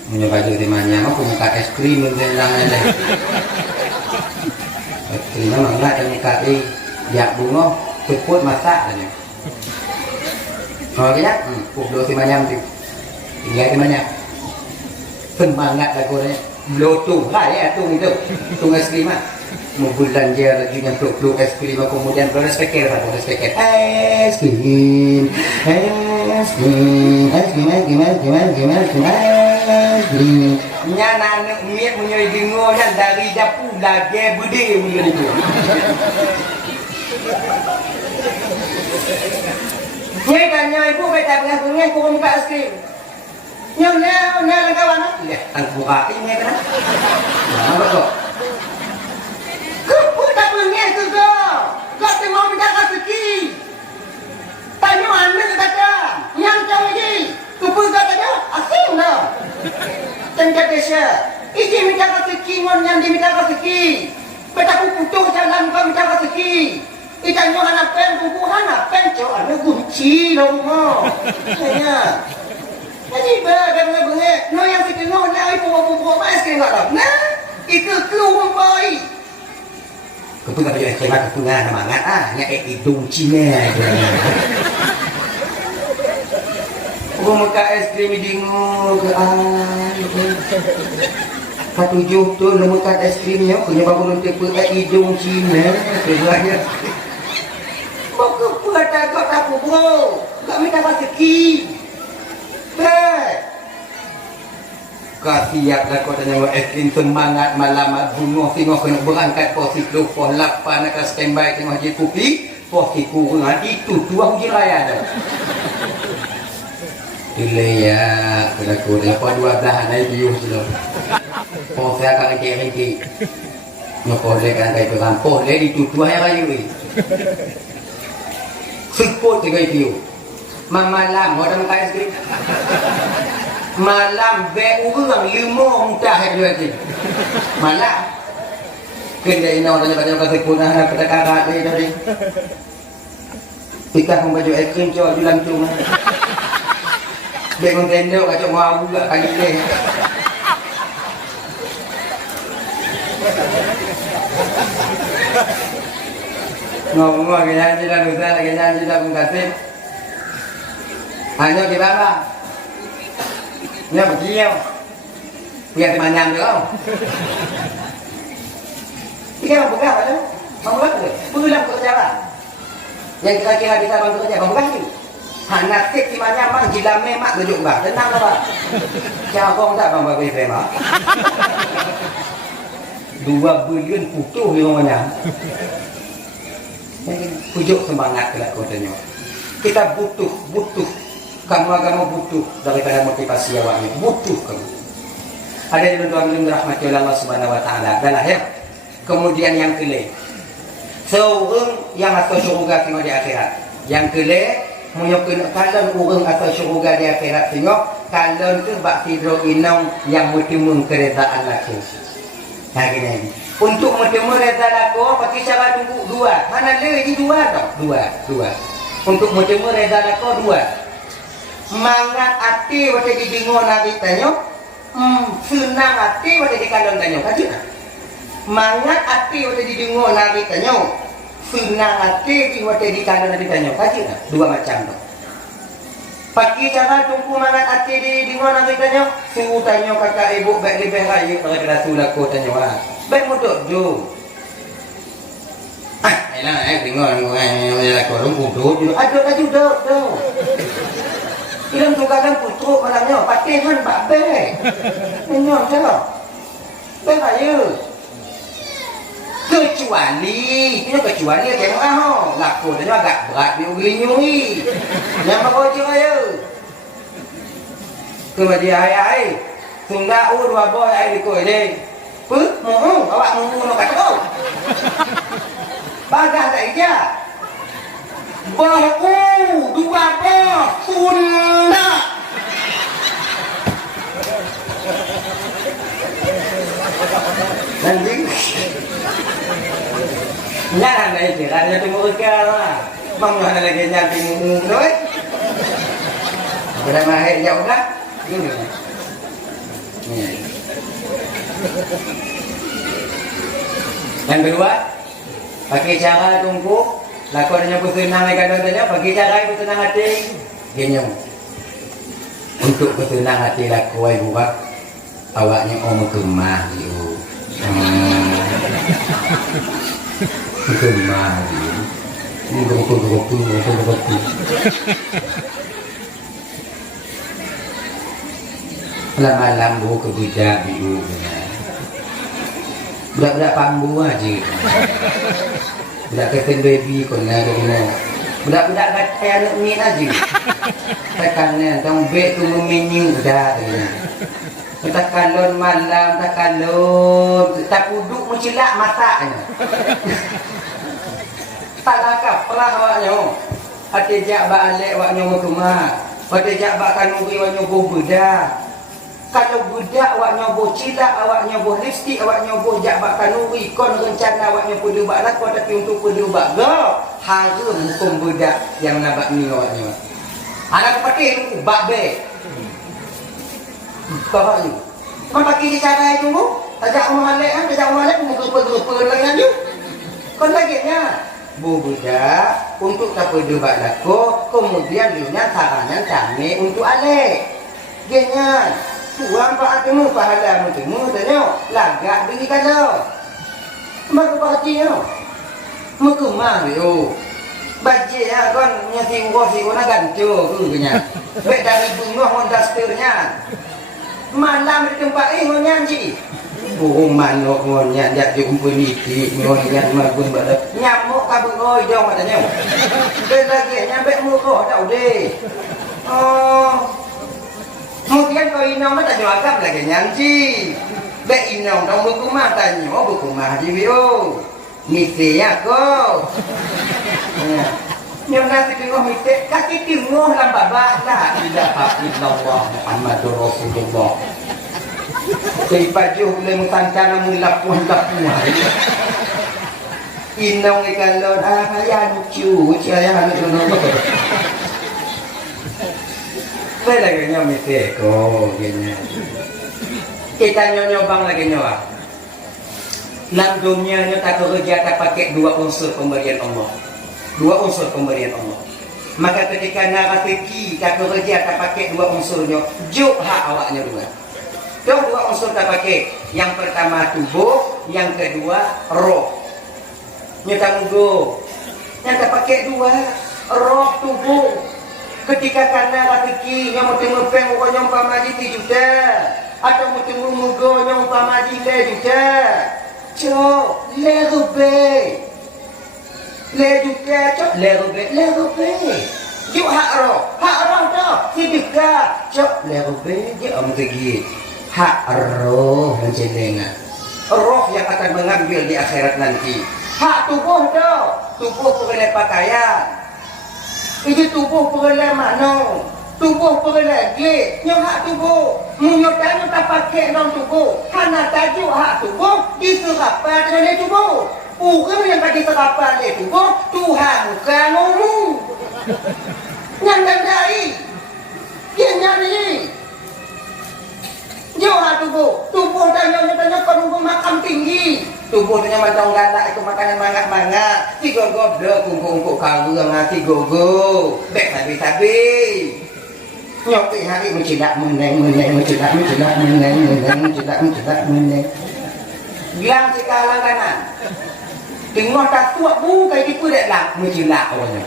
Punya baju di manyam aku muka es krim dengan ada. Es krim memang enggak ada muka ya bunga ceput masak saja. Kalau dia, pukul di manyam tu. Tinggal di manyam. Semangat aku ni. Lotung lah ya tung itu. Tung es krim ah. Bulan dia lagi yang peluk es krim kemudian proses pikir es krim nyana miet punya dengar dan dari dapur lagi budi punya itu nyai tanya ibu kata pengakuan aku buka es krim nyana kawan ya aku buka ini kan apa tu tu kau tengok minta rezeki. Tanya mana kata, yang jauh lagi, kupu kata asing dah. Tengah desa, ini minta rezeki, yang diminta rezeki. Betaku putus jalan kau minta rezeki. Ikan yang anak pen, kupu anak pen, cakap ada kunci rumah. Tanya, jadi bengak. No yang setengah nak ibu mas kena tak? Nah, itu keluar. Kepungan baju es krim kepungan semangat nya hidung Cina itu. Aku muka es krim dingu ke Patujuh tu muka es krimnya punya bangun tipe hidung Cina sebenarnya. Kok buat agak aku bro, enggak minta rezeki. Kasiap lah kau tanya Ekin semangat malam bunga tengok kena berangkat posisi lupa lapan nak standby tengok je kopi posisi kurang itu tuang je raya dah. Delay ya kena kau apa 12 naik view je lah. Oh saya akan rengki. Ngopole kan kai perampoh le itu tuang raya ni. Support dengan view. Malam orang kaya sekali. Malam be urang limo muntah dia lagi. Malam. Kena ina orang yang kata punah nak pada karat dia tadi. Kita pun baju ekstrim jo julang tu. Be kontender kacau mau juga kali ni. Ngomong kaya janji dah lusa lagi janji dah pun kasih. Hanya di bawah. Nha begini biar temannya dong. Ini orang buka apa tu? Orang buka tu, pulang kerja lah. Yang kira-kira kita orang kerja, orang buka tu. Anak cek temannya mang gila memak tujuk bah, tenang lah. Siapa orang tak bang bagi saya mah? 2 bilion putuh di rumahnya. Pujuk semangat kelak katanya. Kita butuh. Kamu butuh daripada motivasi awak ni. Butuh kamu. Ada yang tuan-tuan rahmati Allah Subhanahu wa taala. Dan akhir. Kemudian yang kelih. Seorang yang atau syurga tengok di akhirat. Yang kelih menyokong kalian orang atau syurga di akhirat tengok kalian tu bak tidur inang yang bertemu keredaan aku. Nah gini. Untuk bertemu keredaan aku pakai cara tunggu 2. Mana lagi 2 tau? 2. Untuk bertemu keredaan aku 2. Mangat hati waktu di bingung nabi tanya, senang hati waktu di kandang tanya, kaji nak? Mangat hati waktu di bingung nabi tanya, senang hati waktu di kandang nabi tanya, kaji nak? 2 macam tu. Pakai cara tunggu mangat hati di bingung nabi tanya, suruh tanya kakak ibu baik lebih raya daripada Rasul aku tanya, baik mudah jo. Elah, bingung aku orang bodoh. Aduh lagi dah. Ilang tugalan putruk malamnya, patihan bakbe. Menyong cara. Beraya. Kecuali tengok lah. Laku tanya agak berat diugi-nyungi. Yang mahu je raya. Kemudian ayah. Sungguh 2 boy ayah dikoi ni. Awak nak kata kau. Bagah tak ija. Bahu 2 boh sunnah. Nanti nyara naik kiranya tunggu lah. Mana lagi nyati tu? Berapa hari jauh dah? Ini. Yang kedua, pakai cara tunggu. Lakonnya bersenang dengan kadang-kadang bagi cara bersenang hati genyong. Untuk bersenang hati laku ai buat awaknya kemah you. Kemah you. Ini gopo. Malam bu ke budak you. Budak-budak pambu aja. Budak kata baby kau nak kena. Budak-budak kata anak ni aja. Tekannya, tong beg tu meminyu dah. Tak kalon malam, tak kalon, tak duduk mencilak mataknya. Tak lakap perah awaknya. Hati jak balik awaknya ke rumah. Hati jak bak kanuri awaknya budak. Kalau budak awak nyobo cilak, awak nyobo lipstick, awak nyobo jak bak kanuri, kon rencana awak nyobo dubak lakon tapi untuk berdubak go. Harum hukum budak yang nabak ni awaknya. Anak pakai lu bak be. Bapak ni. Kau pakai cara itu bu? Tajak orang Malik muka dengan you. Kon lagi nya. Bu budak untuk tak berdubak lakon, kemudian dunia sarangan kami untuk alek. Genyan. Tuang pak temu pahala temu tanya lagak diri kalau mak perhati yo mukemah yo baje ya kon nyasi uang nak gancu tu punya baik dari bunga Honda Stirnya malam di tempat ngonyan ji. Burung manuk ngonyan jak jumpa niti ngonyan magun badak nyamuk kabung oi jong katanya. Ben lagi nyampe muka dah udah. Oh. Mungkin kau inong tak jual lagi nyanci. Bek inong dong buku mah tanya, buku mah di video. Misi ya kau. Yang nasi tengok misi kaki tengok dalam babak dah. Tidak pakai Allah Muhammadur Rasulullah. Dari baju boleh mengkancana mulapuan-lapuan. Inong ikan lon ayah lucu, ayah lucu nombor. Saya lagi nyomi teko, gini. Kita nyobang lagi nyoba. Dalam dunia ni tak kerja tak pakai dua unsur pemberian Allah. Dua unsur pemberian Allah. Maka ketika nak rezeki tak kerja tak pakai dua unsurnya, juk hak awaknya dua. Dua unsur tak pakai. Yang pertama tubuh, yang kedua roh. Nyata mugo. Yang tak pakai dua, roh tubuh. Ketika karena rezeki yang mesti peng orang umpama 3 juta atau mesti mugo yang umpama 3 juta. Cok, le juta cok le rube. Juk hak roh tu sidika cok le rube dia amtegi. Hak roh menjelengan. Roh yang akan mengambil di akhirat nanti. Hak tubuh tu, tubuh perlu pakaian. Itu tubuh perlu mana? Tubuh perlu gate. Yang hak tubuh. Munyotanya tak pakai dalam tubuh. Karena tajuk hak tubuh diserapan dengan tubuh. Orang yang tak diserapan oleh tubuh, Tuhan bukan orang. Yang tandai. Yang nyari. Jauh hak tubuh. Tubuh tanya perlu makam tinggi. Tubuh punya macam galak itu makanan mangak-mangak. Tiga goda kumpul-kumpul kamu dengan tiga go. Bek sabi-sabi. Nyopi hari mencidak meneng. Bilang sekarang kanan. Tengok tak tuak bu kayak gitu dek lah mencidak awalnya.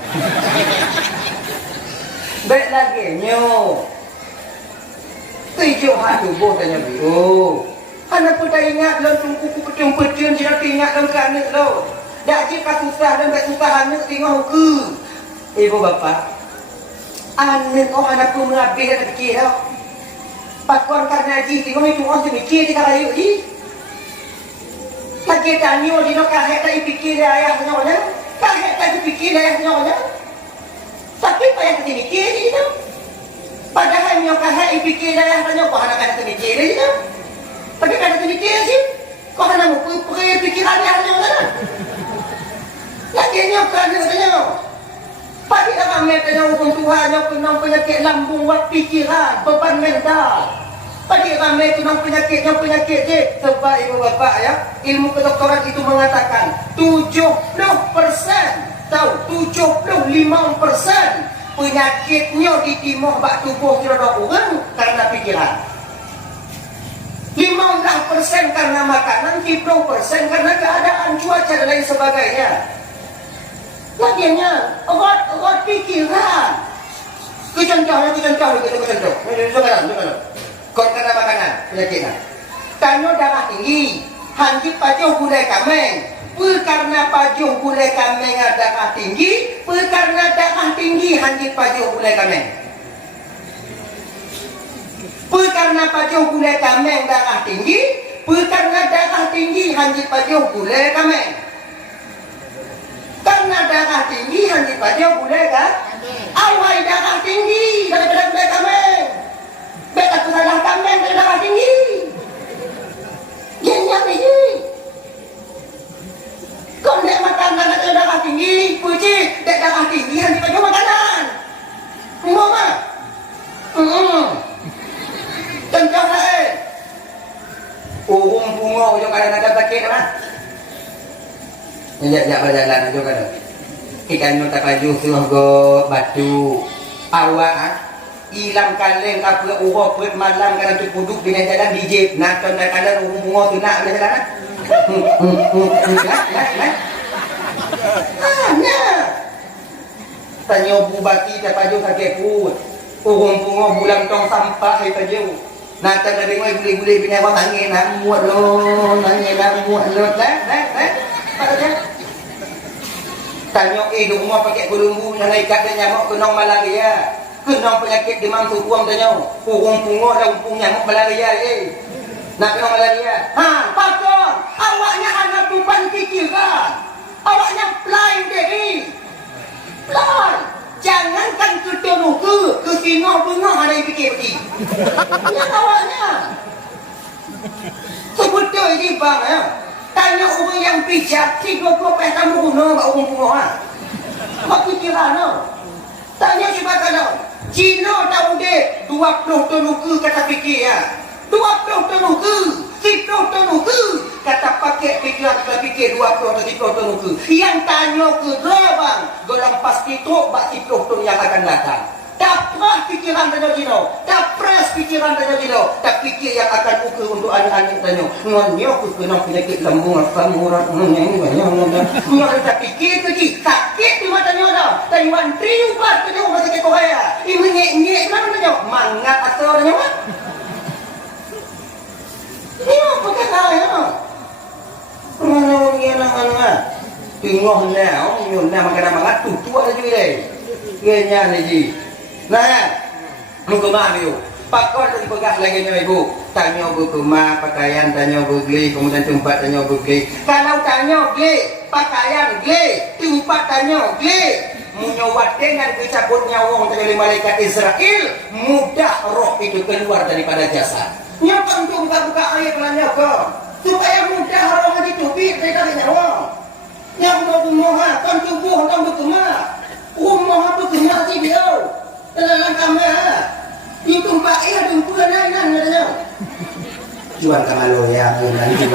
Bek lagi nyo. Tujuh hak tubuh tanya biru. Anak pun tak ingat dalam tungku pecun-pecun dia ingat dalam kanak lo. Dak jika susah dan tak susah anak tengok ke. Ibu bapa. Anak pun menghabis dan fikir tau. Pakon karena ji tengok itu orang semikir di kalayu ji. Lagi tanya di nak kahek tak fikir ayah senyapnya. Kahek tak fikir ayah senyapnya. Tapi payah tak mikir ji tau. Padahal nyok kahek fikir ayah senyap kau anak-anak semikir ji tau. Tapi kada terfikir sih. Kau kena mau pikiran dia hanya mana? Lagi nyokan dia katanya. Pagi dah ramai tanya hukum Tuhan yang kena penyakit lambung buat pikiran, beban mental. Pagi ramai kena penyakit je. Sebab ibu bapa ya, ilmu kedokteran itu mengatakan 70%, tahu 75% penyakitnya di timur bak tubuh kita orang karena pikiran. 15% karena makanan, 10% karena keadaan cuaca dan lain sebagainya. Lagiannya, obat pikiran. Kecontoh. Kau karena makanan, penyakitnya. Tanya darah tinggi, hanjit pajuh gulai kameng. Karena pajuh gulai kameng darah tinggi, karena darah tinggi hanjit pajuh gulai kameng. Karena pajuh gulai kameng darah tinggi, karena darah tinggi hanjit pajuh gulai kameng. Karena darah tinggi hanjit pajuh gulai kameng. Awal darah tinggi daripada gulai kameng. Baik aku salah kameng daripada darah tinggi. Yang ini. Kau nak makan daripada darah tinggi, puji dek darah tinggi hanjit pajuh makanan. Mau mah? Contoh lain. Urung bunga ujung ada sakit kan? Injak berjalan ujung kan. Ikan nyota paju suruh go batu. Awak hilang kaleng apa urut perut malam kan tu duduk dengan jalan DJ. Nak kala urung bunga tu nak jalan. Tanya bubati tak paju sakit perut. Urung bunga bulan tong sampah hai paju. Nak dari mulai beli-beli punya apa nangis nak muat lo, nangis nak muat lo, apa saja? Tanya hidup rumah pakai pelumbu, nak ikat dan nyamuk kena malaria, kena penyakit demam tubuh tanya, urung pungut dan umpung nyamuk malaria nak kena malaria. Pakar, awaknya anak tupan pikiran, awaknya blind diri, blind. Jangankan ke Telugu, ke Sino Bengah ada yang fikir pergi. Yang awaknya. Sebetul ini bang ya. Tanya orang yang bijak, 30 kamu guna kat orang pungut. Apa fikiran no? Tanya sebab kalau Cina tahu dek 20 Telugu kata fikir ya. 20 Telugu, 10 Telugu kata pakai pikiran kita fikir 20 atau 10 Telugu. Yang tanya ke dia bang, dalam pasti tu bak 10 tu yang akan datang. Tak pernah pikiran tanya Cina, tak pernah pikiran tanya Cina, tak fikir yang akan ukur untuk anak-anak tanya. Nganyo aku kena penyakit lambung asam urat nganyo tak fikir tu ji, sakit di matanya dah. Taiwan 3 4 tanya masih ke Korea. Ini nyek-nyek mana tanya? Mangat asal tanya apa? Ini apa kata ya? Mana orang yang nak tengok now, nyun nak makan tu tua lagi deh. Kenya lagi. Nah, muka mah tu. Pakar tadi pegas lagi ibu. Tanya berkemah pakaian, tanya berbeli, kemudian tempat tanya berbeli. Kalau tanya beli, pakaian beli, tempat tanya beli. Menyawat dengan kecabut nyawang tanya malaikat Israel, mudah roh itu keluar daripada jasad. Nyapa untuk buka-buka air belanja kau supaya mudah orang haji tubik dari nyawa. Yang rumah kan tubuh kan berkemah. Rumah berkemah si dia. Dalam kamar. Di tempat air ada ukuran lain katanya. Jual kamalo yang nanti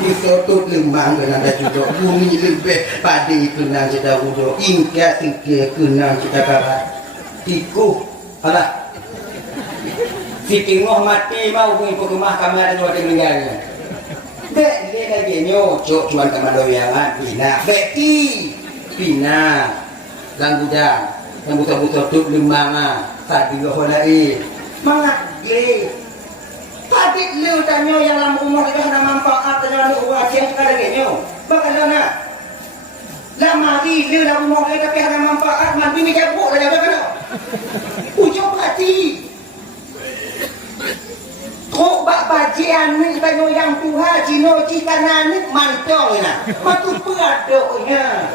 di soto lembang kena ada juga bumi lebih padi kena kita udah ingka kena kita karat. Tiku alah. Si tengok mati mau pergi ke rumah kamar dan ada meninggalnya. Dek dia lagi nyo, cok cuman kamar doyangan, pina, beki, pina, lang gudang, yang buta-buta tuh lembangan, tadi gak holai, mangat ye. Tadi lu tanya yang dalam rumah kita ada manfaat, tanya lu orang yang kita lagi nyo, bagaimana nak? Lama hari lu dalam rumah kita tapi ada manfaat, mandi meja buk dah jaga kena. Ujung hati. Kok bak bajian ni tanya yang Tuhan Cina jika nani mantong na matu peradoknya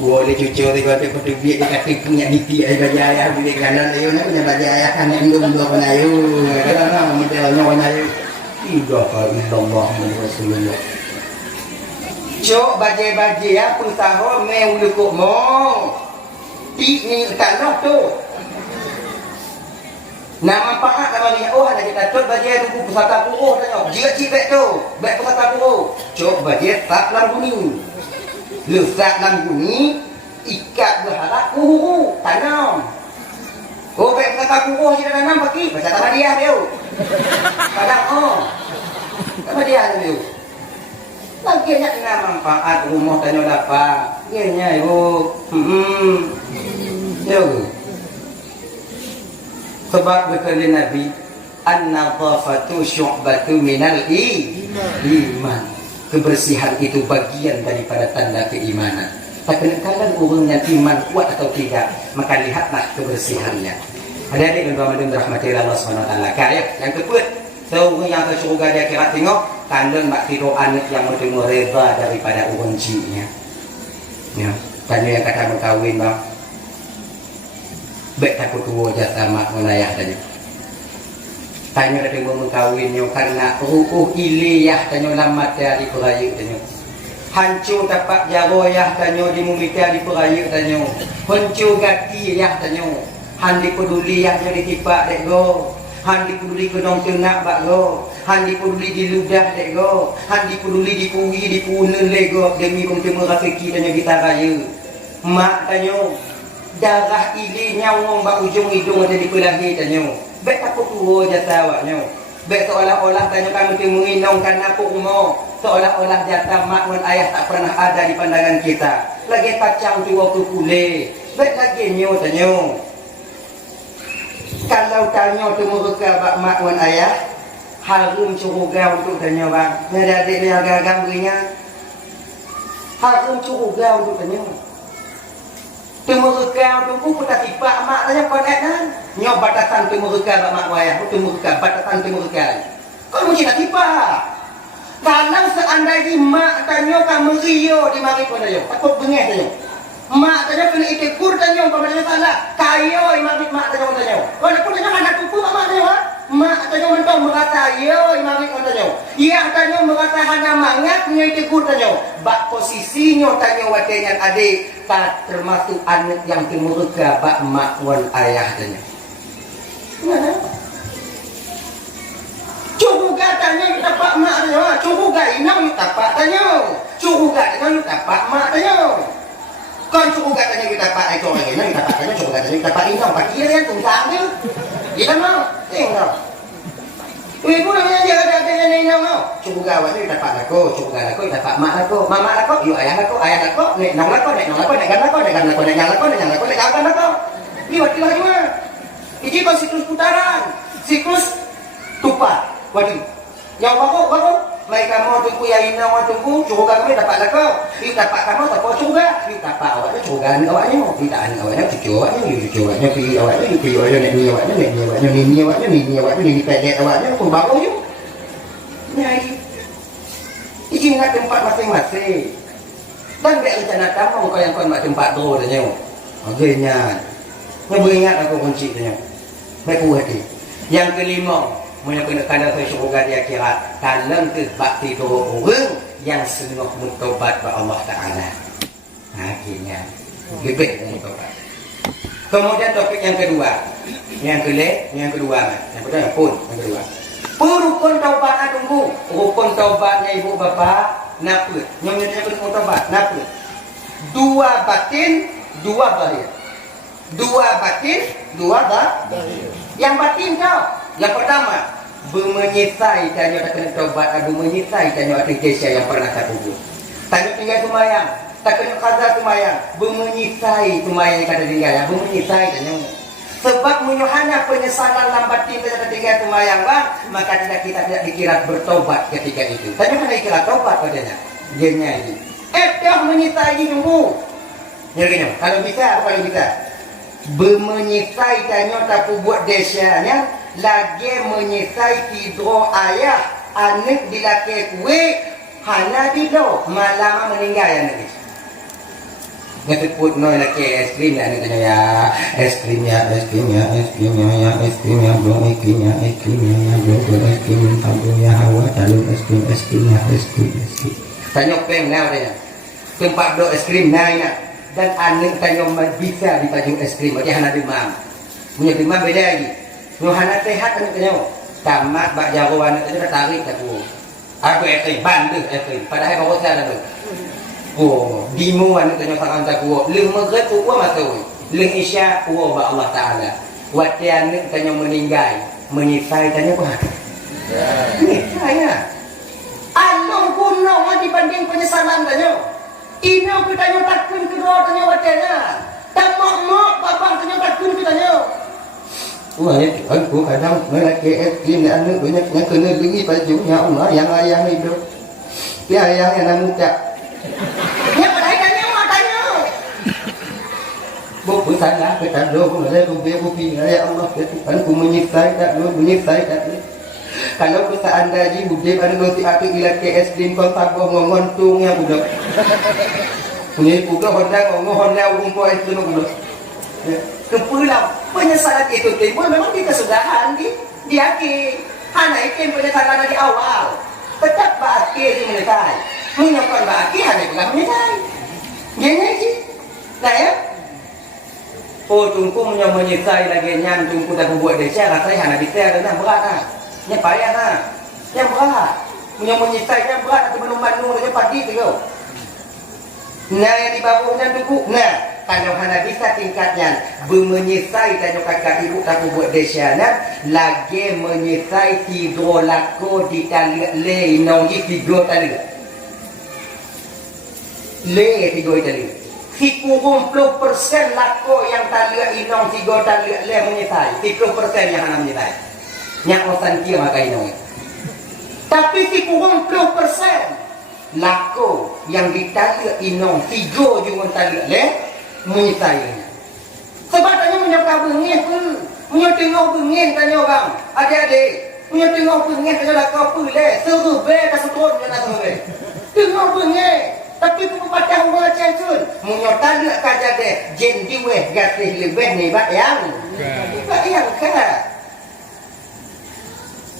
boleh cucu ni kau tak perlu biar dekat punya diti ayah bajaya bila kanan ayo ni punya bajaya kan yang dua pun ayo kalau nak modelnya pun ayo tidak Allah Rasulullah cok bajai-bajai apa tahu meu lekuk mo ti ni tak nak tu. Nama pahat nama ni ada kita cok bajian tu pusaka puruh tanya. Dia cibek tu, bek pusaka puruh. Cok bajian tak lambu lesak lambu ni ikat berharap puruh tanam. Oh bek pusaka puruh dia tanam pagi, baca tanah dia dia. Kadang sama dia tu. Lagi nak kena manfaat rumah tanya lapang. Ianya ibu. Yo. Sebab berkata Nabi an-nadhafatu syu'batu minal iman. Kebersihan itu bagian daripada tanda keimanan. Tak kena orang yang iman kuat atau tidak, maka lihatlah kebersihannya. Adik-adik dan tuan-tuan rahmati Allah SWT. Kaya yang kedua, seorang yang ke surga dia kira tengok tanda mak tidur anak yang bertemu reba daripada orang ciknya. Ya, tanya yang kata berkahwin bang. Baik takut tua jasa mak menayah tanya. Tanya ada yang berkahwinnya karena iliyah tanya lambat dari peraya tanya. Hancur dapat jaroyah tanya di mumita di peraya tanya. Hancur gati yah tanya. Handi peduli yang jadi tipak dek go. Handi peduli kedong tenak bak go. Handi peduli di ludah dek go. Handi peduli di puhi di punen lego demi kumtemu rafiki tanya kita raya. Mak tanya. Darah ili nyawang bak ujung hidung ada di pelahi tanya. Baik apa tua jasa awaknya. Baik seolah-olah tanya kami menginongkan aku umur. Seolah-olah jasa mak dan ayah tak pernah ada di pandangan kita. Lagi kacang tua ke pulih. Baik lagi nyo tanya. Kalau tanya tu mereka bak mak wan ayah, harum curuga untuk tanya bang. Ni adik ni agak-agak berinya. Harum curuga untuk tanya. Tu mereka tu pun tak tipak mak tanya kau kan. Nyo batasan tu mereka bak mak ayah, tu mereka batasan tu mereka. Kau mesti tak tipak. Kalau seandainya mak tanya kamu rio di mari kau tanya, takut bengih tanya. Mak tanya kena itekur tanya kau tanya salah. Kayo imam mak tanya kau tanya. Kau nak tanya anak kuku mak tanya. Mak tanya mentong merata yo imam kau tanya. Ia tanya merata hana mangat nya itekur tanya. Bak posisinya tanya watenya adik tak termasuk anak yang timurga bak mak wan ayah tanya. Mana? Curuga tanya kita pak mak tanya. Curuga inang kita pak tanya. Curuga tanya kita pak mak tanya. Kan cukup katanya kita pak itu orang ini kita katanya cukup katanya kita pak ini pak kiri yang tunggang dia kita mau tengok ibu namanya dia ada yang ini mau cukup gawat kita pak lako cukup gawat lako kita pak mak lako mama lako yuk ayah lako nek nong lako nek nyang lako nek kawan lako ini waktu lagi mah ini kan siklus putaran siklus tupat waktu yang wako mereka mau tunggu yang ini mau tunggu cukup kami dapat lako ini dapat kamu tak kau juga ini dapat awaknya cukup awaknya mau pintaan awaknya cucu awaknya pi awaknya ni awaknya ni pedet awaknya pun bagus je nyai ini ingat tempat masing-masing dan biar rencana kamu kau yang kau nak tempat tu tanya akhirnya beringat aku kunci tanya baik hati yang kelima menyebut kanda surga di akhirat kalau ke bakti tu orang yang sungguh mentobat kepada Allah Taala. Akhirnya lebih mentobat. Kemudian topik yang kedua, yang kedua, yang kedua. Rukun taubat tunggu. Rukun taubatnya ibu bapa napa? Nyonya rukun taubat napa? Dua batin, dua zahir. Dua batin, dua zahir. Yang batin kau. Yang pertama, menyesai tanya tak kena taubat, menyesai tanya akhirat yang pernah tak kubur. Tanya tinggal semayang, tak kena qada semayang, menyesai semayang kata tinggal, menyesai tanya. Sebab menyuhana penyesalan lambat kita ketika semayang bang, maka kita tidak dikira bertobat ketika itu. Tanya mana dikira tobat padanya? Dia nyanyi. Dah menyesai dulu. Ya gini, kalau bisa apa yang bisa? Menyesai tanya tak buat desanya. Lagi menyesai tidur ayah anak dilaki kue hana dido malam meninggal ya nanti ngeteput no laki es krim ya nanti ya es krimnya ya belum es krimnya ya belum es krim tabungnya hawa calon es krimnya tanya peng now tanya tempat do es krim naik dan anak tanya bisa dipaju es krim aja hana demam punya demam beda lagi Yohana sehat kan tanya, tamat bak jagoan itu tarik aku. Aku bandel padahal bawa saya ada. Oh, dimuan tanya sangan aku. Leng maghrib tu masuk. Leng isya ba Allah Taala. Watian tanya meninggal, menyesai tanya apa? Menyesai ya. Along guna dibanding penyesalan tanya. Ini aku tanya takun kedua tanya watiannya. Tamak babang tanya takun tanya. Aku kadang melaki ekstrim dan anak banyak yang kena beli bajunya Allah yang ayah hidup dia ayah yang nak muka yang pada tanya mak tanya buku salah kita dulu aku bupi ya Allah aku menyesai tak kalau kita anda ji budek ada nanti aku ilaki ekstrim kau tabung ngontung yang budak punya budak honda umpo ekstrim budak kepulang penyesalan itu timbul memang di kesudahan di akhir hanya itu penyesalan di awal tetap berakhir di menyesal menyokong berakhir hanya bukan menyesal gini sih nah ya tungku menyesal lagi nyam tungku tak buat desa rasanya hanya bisa dan berat lah yang payah lah yang berat menyesal yang berat atau menumbanung dengan pagi tu nah yang di bawahnya tungku nah kalau hana bisa tingkatnya menyesai tanya kakak ibu tak buat desiana lagi menyesai tidur lako di tali le nongi tidur tali le tidur tali 30% lako yang talia inong tiga talia le menyitai 30% yang hana menyitai nyak osan kia maka inong tapi 30% lako yang ditalia inong tiga juga talia le menyitai sebab tanya menyapa bengin punya tengok bengin tanya bang adik-adik punya tengok bengin tanya lako apa le serube kasutun dia nak serube tengok bengin tapi pepatah orang cengsun menyota nak kaja deh jen diweh gatih lebih ni bak yang kan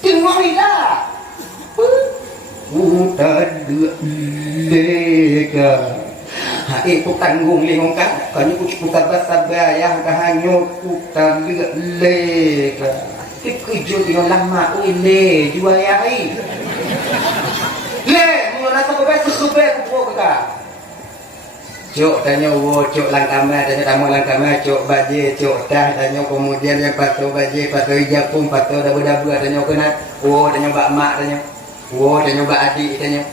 tengok ni dah udah deka hai ku tanggung lingong kan kani ku bukan bahasa bayang kahanyo ku tanggung leka kerja dengan lama le jual yai le mula tak boleh sesuai ku ka cok tanya wo cok langkama tanya tamu langkama cok baje cok dah tanya kemudian yang pato baje pato ijapung pato dabu-dabu tanya kena wo tanya bak mak tanya wo tanya bak adik tanya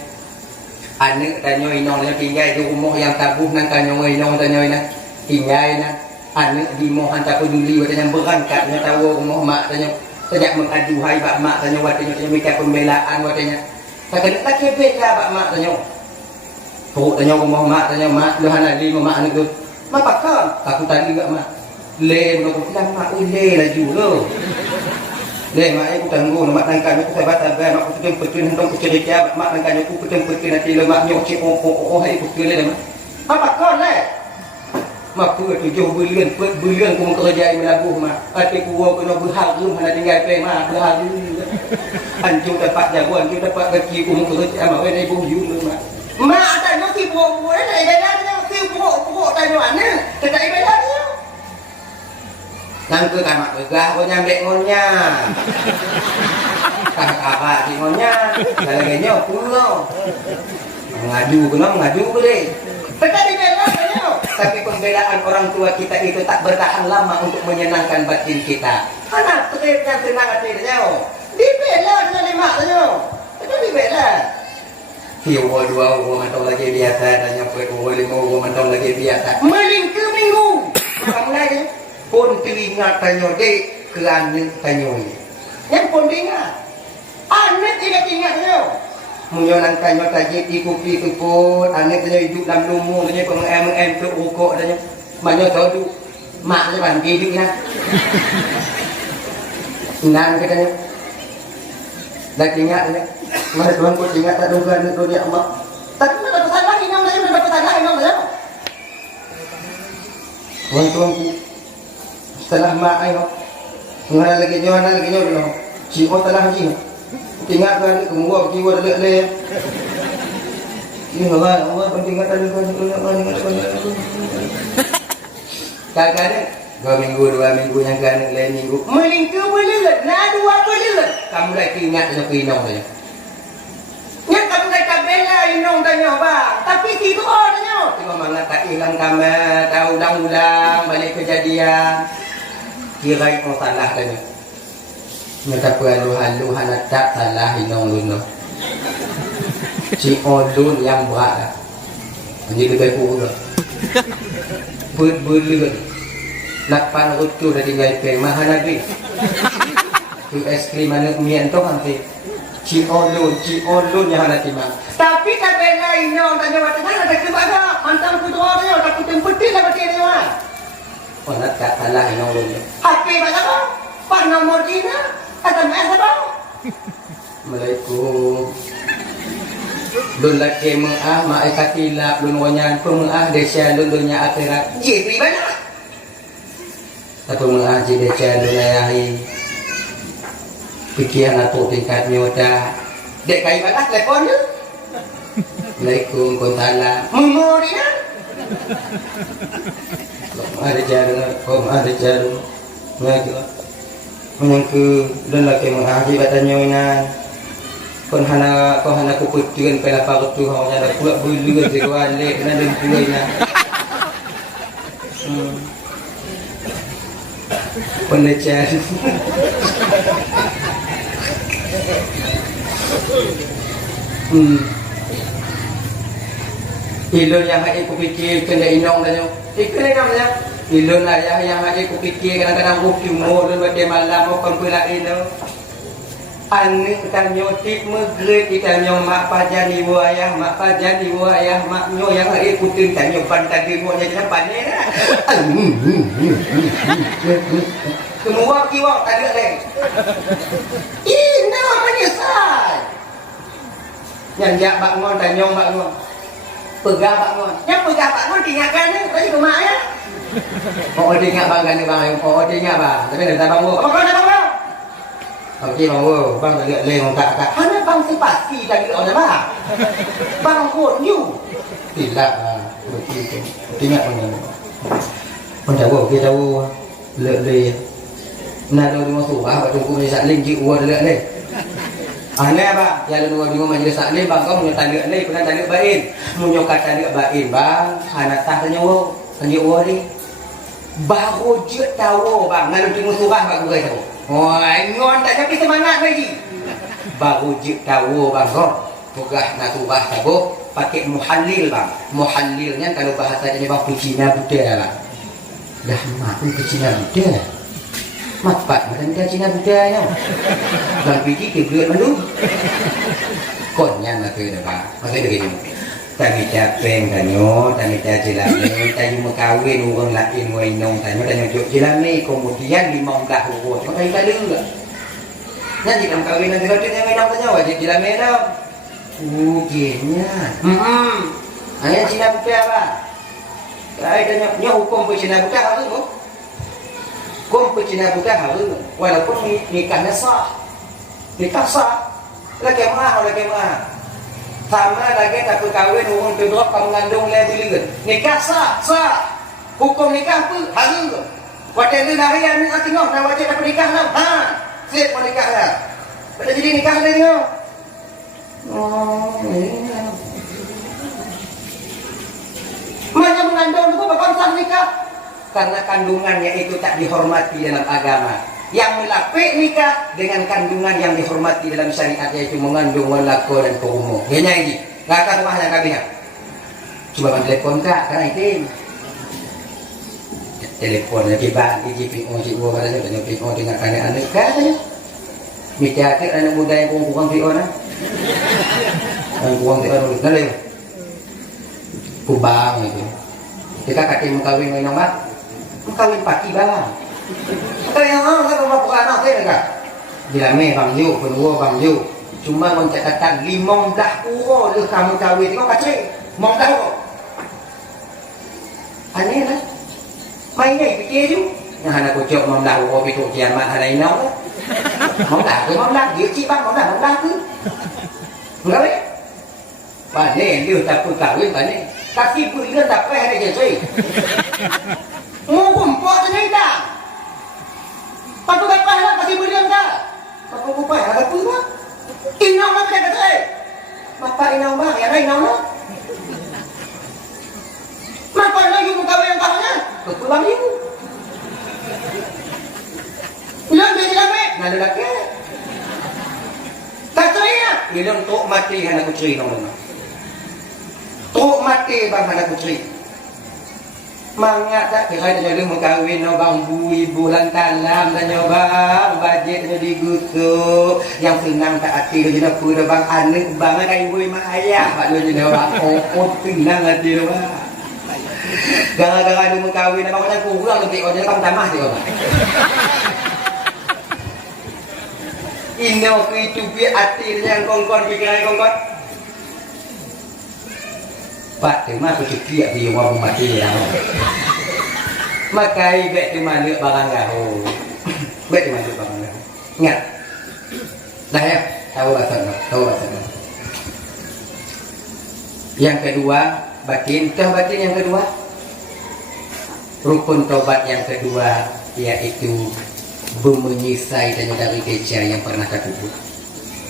anak tanya inong tanya tinggal di rumah yang tabuh nang tanya inong tanya ina tinggal na anak di mohan tak peduli tanya berangkat tanya tahu rumah mak tanya sejak mengadu hai bak mak tanya tanya mikir pembelaan tanya tak kena tak bela bak mak tanya Puk tanya rumah mak tanya mak lu hana li mak anak tu mak pakam aku tadi gak mak le nak bilang mak le laju lo le mak aku tanggung mak tangkan aku sabar sabar mak aku petin hendak aku cerita mak tangkan aku petin nanti le mak nyok cik hai aku le mak pakam le mak tu 7 bulan aku kerja melabuh mak hati ku kena berhal belum hana tinggal pe mak berhal anjung dapat jagoan anjung dapat gaji ku kerja mak we ibu you mak mak tanya si buku ni dah si buku tanya mana tak bela dia nang ke kamak begah ko nyambek ngonya apa si ngonya lagi pulo ngadu ke deh tak bela dia tapi pembelaan orang tua kita itu tak bertahan lama untuk menyenangkan batin kita anak terkena senang hati dia dibela dia mak dia tak dibela Tiga dua mantau lagi biasa dan nyampe 5 mantau lagi biasa. Maling ke minggu. Kamu lagi pun teringat tanya dek kerana tanya ni. Yang pun teringat. Anak tidak ingat dia. Menyolang tanya tajik ikupi pun anak tanya hidup dalam lumur tanya pengem ke rokok tanya. Banyak tahu tu mak dia ban hidup nak. Nan katanya. Dah ingat tanya. Mana Tuhan ku ingat tak duga ni dunia Allah. Tapi mana pesan lagi nama saya mana pesan lagi nama saya. Tuhan ku setelah mak ayo. Ngana lagi nyo. Si ko telah ji. Ingat kan kemua jiwa le. Ini Allah penting kata dunia kadang-kadang 2 minggu yang kan lain minggu. Melingku boleh nah 2 boleh. Kamu lagi ingat nak pinong saja. Yang kamu kata bela inong tanya bang, tapi tidur tanya. Tengok mana tak hilang kamar, tahu ulang balik kejadian. Kira kau salah tanya. Nyata halu hana tak salah inong luno. Si odun yang berat. Jadi lebih kurang. Berbelut. 8 rutu dah tinggal pe mahal nabi. Tu es krim mana mien tu nanti. Ci olun yang ada timang. Tapi tak bela inong tanya macam mana tak kepada mantan ku doa dia tak kutempetin lah berarti dia mah. Oh nak tak salah inong lu. HP macam apa? Pak nomor dia SMS apa? Assalamualaikum. Lun laki mengah mak katilap lun wanyan pemengah desa lun dunia akhirat. Je pribadi. Satu mengah je desa lun ayahi. Pikiran atau tingkat nyoda dek kai balas telepon tu Assalamualaikum kontala memori ya ada jarum ngaji menyangka dan laki mengaji batanya ingat kon hana ku putieun pela parutu hau nya da pula bulu je wale na den puina pendecan Ilun yang aku fikir kena inong tanya. Ikut ni namanya. Ilun lah yang aku fikir kadang-kadang bukti umur dan pada malam makan pula ini. Anak tanya tip megret kita tanya mak pajan ibu ayah mak nyo yang ikutin tanya pantai ibu nya siapa ni lah. Semua kiwak tak ada lagi. Ini menyesal. Yang jak bangun tanya bangun. Pegah bangun. Yang pegah bangun tinggalkan ni tadi ke mak ya. Oh tinggal bang kan bang. Oh tinggal bang. Tapi dah bang. Apa kau dah bang? Okey bang, bang tak lihat leh orang tak. Mana bang si pasti tak lihat orang bang. Bang kot you. Tidak begitu. Tinggal bang. Pun tahu kita tahu le nak ada masuk apa tunggu ni sakling ji uar le ni. Aneh apa? Yang dua dua majlis sakling bang kau punya tanda ni pernah tanda bain. Munyo kata tanda bain bang, anak tak tanya wo, tanya uar ni. Baru je tahu bang, nak tengok surah bang gue tahu. Oh, ngon tak tapi semangat lagi. Baru je tahu bang kau. Pegah nak surah tahu pakai muhallil bang. Muhallilnya kalau bahasa ini bang Cina Buddha bang. Dah mak pun Cina Buddha. Mapat macam dia Cina Buddha nya. Bang pergi ke belut malu. Konnya nak ke dah bang. Macam dia gitu. Tami capeng tanyo, tami jelani, tanyo makawin orang lain wainong tanyo, tanyo jok jelani, kemudian 15 urut. Maka kita dengar. Nanti dalam kawin nanti kalau dia wainong tanyo, wajib jelani dah. Ugenya. Hanya Cina Buddha apa? Saya tanya, nya hukum Cina Buddha apa tu? Hukum Cina Buddha apa tu? Walaupun nikahnya sah, nikah sah, lagi mah. Sama lagi tak kawin orang kedua kamu mengandung lagi lagi. Nikah sah. Hukum nikah apa? Hari tu. Waktu itu harian ni tengok dah wajib dapat nikah dah. Siap mau nikah dah. Pada jadi nikah dah tengok. Oh, ini. Mana mengandung tu bukan sah nikah? Karena kandungannya itu tak dihormati dalam agama. Yang melapik nikah dengan kandungan yang dihormati dalam syariat yaitu mengandung walako dan kerumu. Dia lagi. Enggak akan rumahnya kabinat. Coba bang telepon kak, kan itu. Telepon lagi bang, PO cikgu katanya tanya PO dengan anak-anak katanya. Mikir anak muda yang kurang PO nah. Yang kurang PO dulu. Nanti. Kubang itu. Kita kaki mengkawin dengan mak. Mengkawin paki bang. Kaya yang saya rumah bukan anak saya dekat. Dilame bang Yu, kedua bang Yu. Cuma mencatatkan 15 urut le kamu kahwin. Tengok kacik. 15 urut. Aneh lah. Main ni fikir je. Yang anak kocok 15 urut itu kiamat hari ini lah. 15 ke 15. Dia cik bang 15 ke. Enggak boleh. Pandai dia tak pun kahwin pandai. Kasih berikan tak payah ada je cuy. Mau kumpul je ni tak. Pakai apa lah kasih berikan tak? Pakai apa ya? Ada pun tak? Inau nak kata kata. Bapak inau bang, yang inau nak. Maka lagi muka yang tahunya. Betul bang ibu. Bilang dia tidak baik. Nada lagi. Tak cerita. Bilang tok mati anak kutri kamu. Tok mati bang anak kutri. Mangat tak kira tanya lu mengkawin no bang ibu lantalam tanya bang bajet tanya digusuk yang senang tak hati lu jenak kuda bang anak bang ada ibu mak ayah pak lu jenak bang oh senang hati lu bang gara-gara lu mengkawin abang macam kurang lebih oh jenak kamu tamah sih bang ino itu biar hati yang kongkon pikiran kongkon Pak terima kecil di rumah mati yang makai bet cuma lihat barang gaho bet cuma lihat barang gaho ingat dah ya tahu bahasa yang kedua batin yang kedua rukun taubat yang kedua yaitu menyisai dari kejar yang pernah terkubur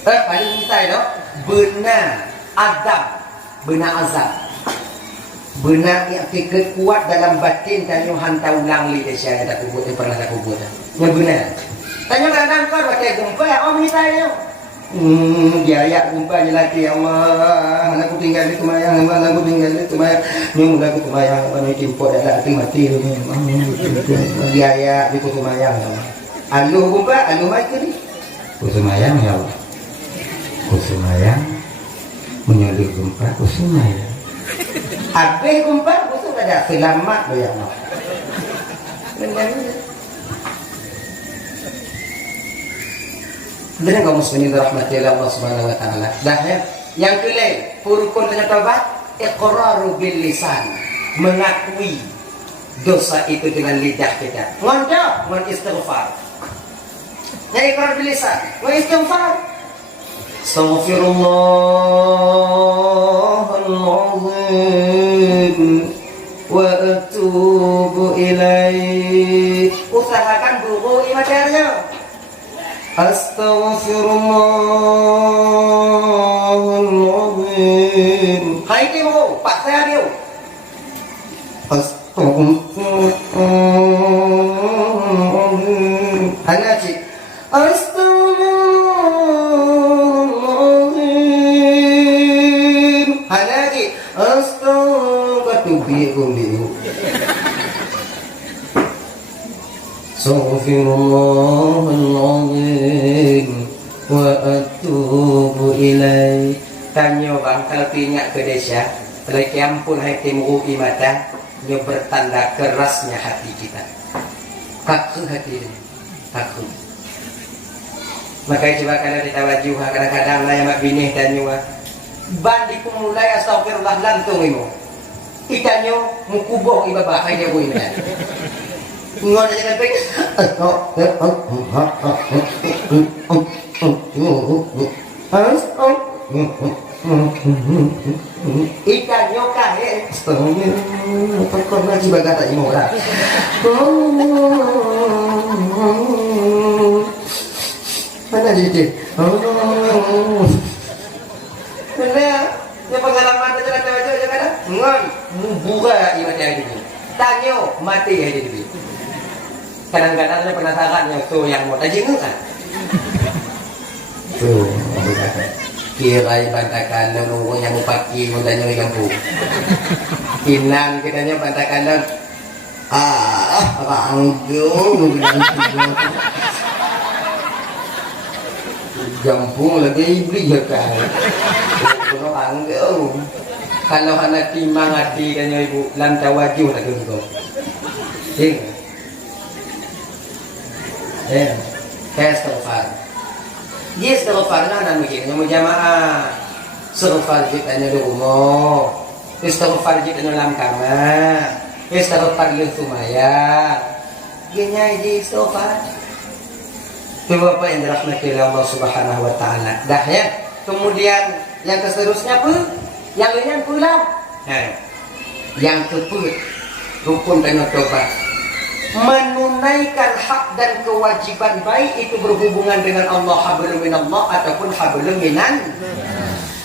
paling menyisai dok benar azab benar yang fikir kuat dalam batin dan hanta ulang li desya yang tak kubur yang pernah tak kubur yang benar tanya kadang-kadang kau baca gempa oh minta Biaya kumpanya lagi Allah, mana aku tinggal di kemayang, mana aku tinggal di kemayang, nyung aku kemayang, mana timpuk ada hati mati, biaya di kemayang, alu kumpa, alu macam ni, kemayang ya Allah, kemayang, menyulit kumpa, kemayang, abe kumpa, ada selamat ya Allah. Benar kaum muslimin dirahmati Allah Subhanahu wa taala. Dah ya. Yang kelima, rukun dengan taubat, iqraru bil lisan, mengakui dosa itu dengan lidah kita. Ngondok, mengistighfar. Ya iqrar bil lisan, wa istighfar. Astaghfirullahaladzim wa atubu ilaih. Usahakan buku ibadarnya. Astaghfirullahaladzim. Hai tiêu, Pak saya tiêu. Astaghfirullahaladzim. Hanaji. Astaghfirullahaladzim. Hanaji. Astaghfirullahaladzim. Astaghfirullahaladzim wa atubu ilaih. Tanya bang kalau ingat ke desa, lagi ampun hai timu imata, nyo bertanda kerasnya hati kita. Kaku hati ini, kaku. Makanya coba kalau ditawaju kadang-kadang lah yang mak binih dan nyo bandiku mulai astagfirullah lantung imo. Ikanyo mukuboh ibabah kaya ko ini. Ngon aja kan ikan nyoka ya kok lagi bagata imora mana jadi bener ya pengalaman aja kan ngon buka ibadah ini tanyo mati ya jadi kadang-kadang saya penasaran yang tuh yang mau tajing kan tuh kira bantakan nunggu yang pagi mau tanya yang bu kinan kitanya bantakan banggu gampung lagi beli ya kan kalau banggu kalau anak timang hati tanya ibu lantai wajib lagi itu istighfar. Dia istighfar na mungkin yang jamaah. Istighfar kita nya di rumah. Istighfar kita nya dalam kamar. Istighfar di sumaya. Genya di istighfar. Coba apa yang dirahmati Allah Subhanahu wa taala. Dah ya. Kemudian yang seterusnya pun yang lainnya pula. Yang keempat rukun dan taubat. Menunaikan hak dan kewajiban baik itu berhubungan dengan Allah hablum minallah ataupun hablum minan.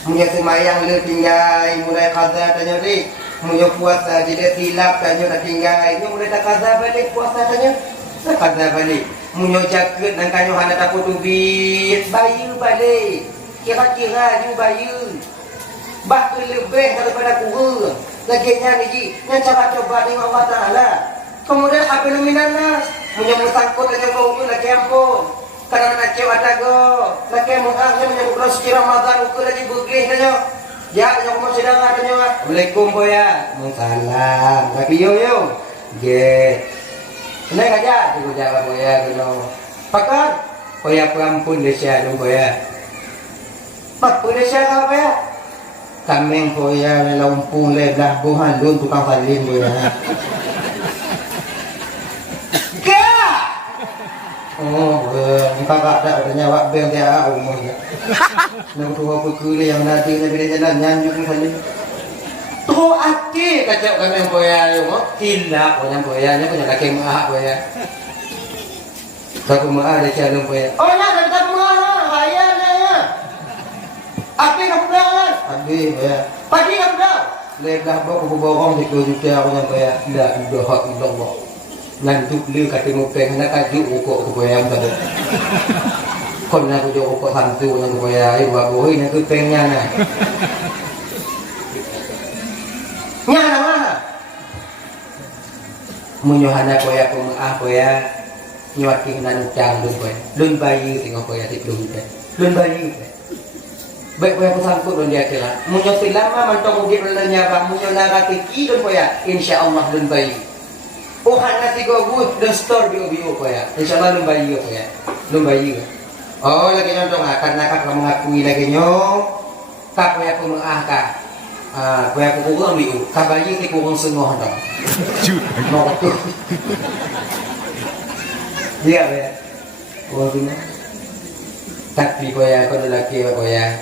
Punya semayang le tinggal mulai qada tanya dik, punya puasa jadi tilap tanya dah tinggal, ini mulai dah qada balik puasa tanya. Dah qada balik. Punya jaket dan kanyo hana tak potubit, bayu balik. Kira-kira you bayu. Bahkan lebih daripada kurang. Laginya ni yang coba-coba dengan Allah Taala. Kemudian hablum minannas punya musangkut aja kau tu lagi ampun karena nak cewa dago lagi mungkin punya bulan suci Ramadan ukur lagi bergih aja ya yang mau sedang adanya Assalamualaikum boya salam lagi yo ge ini aja digo jawab boya gitu pakat boya perampun desa dong boya pak desa apa ya kameng boya lampung ledah buhan dun tukang salin boya. Oh, kakak tak ada nyawa bel dia umurnya. Nak tua pukul yang nanti bila jalan nyanjuk kali. Tu ati kacau kami yang boya yo, tidak punya boyanya punya kaki mahak boya. Aku mahak ada calon boya. Oh nak kita mahak, kaya na. Api kamu dah. Api boya. Pagi kamu dah. Lepas bawa borong di juta punya boya. Tidak hak Allah. Nantuk dia kata mupeng nak kajuk ukok ke boyang tadi. คนนะกูจะอุปถัมภ์ตัวนะกูya ibu aku ini aku pengen na nya nama munyohana ko ya ko ah ko ya nyuat king nan chang lun bayi tengok ko ya tik lun bayi baik ko ya pesangkut don dia kela munyo silama mantong ugip lanya ba munyo narati ki don ko ya insyaallah lun bayi oh hana tigo good don store bio ko ya insyaallah lun bayi ko ya lun bayi oh lagi nonton karena kak mengakui lagi nyo kak ko ya ko mengah ka ko ya ko ko bio ka bayi ti ko kong sengoh dong mau tuh iya ya oh gini tapi ko ya ko lelaki ko ya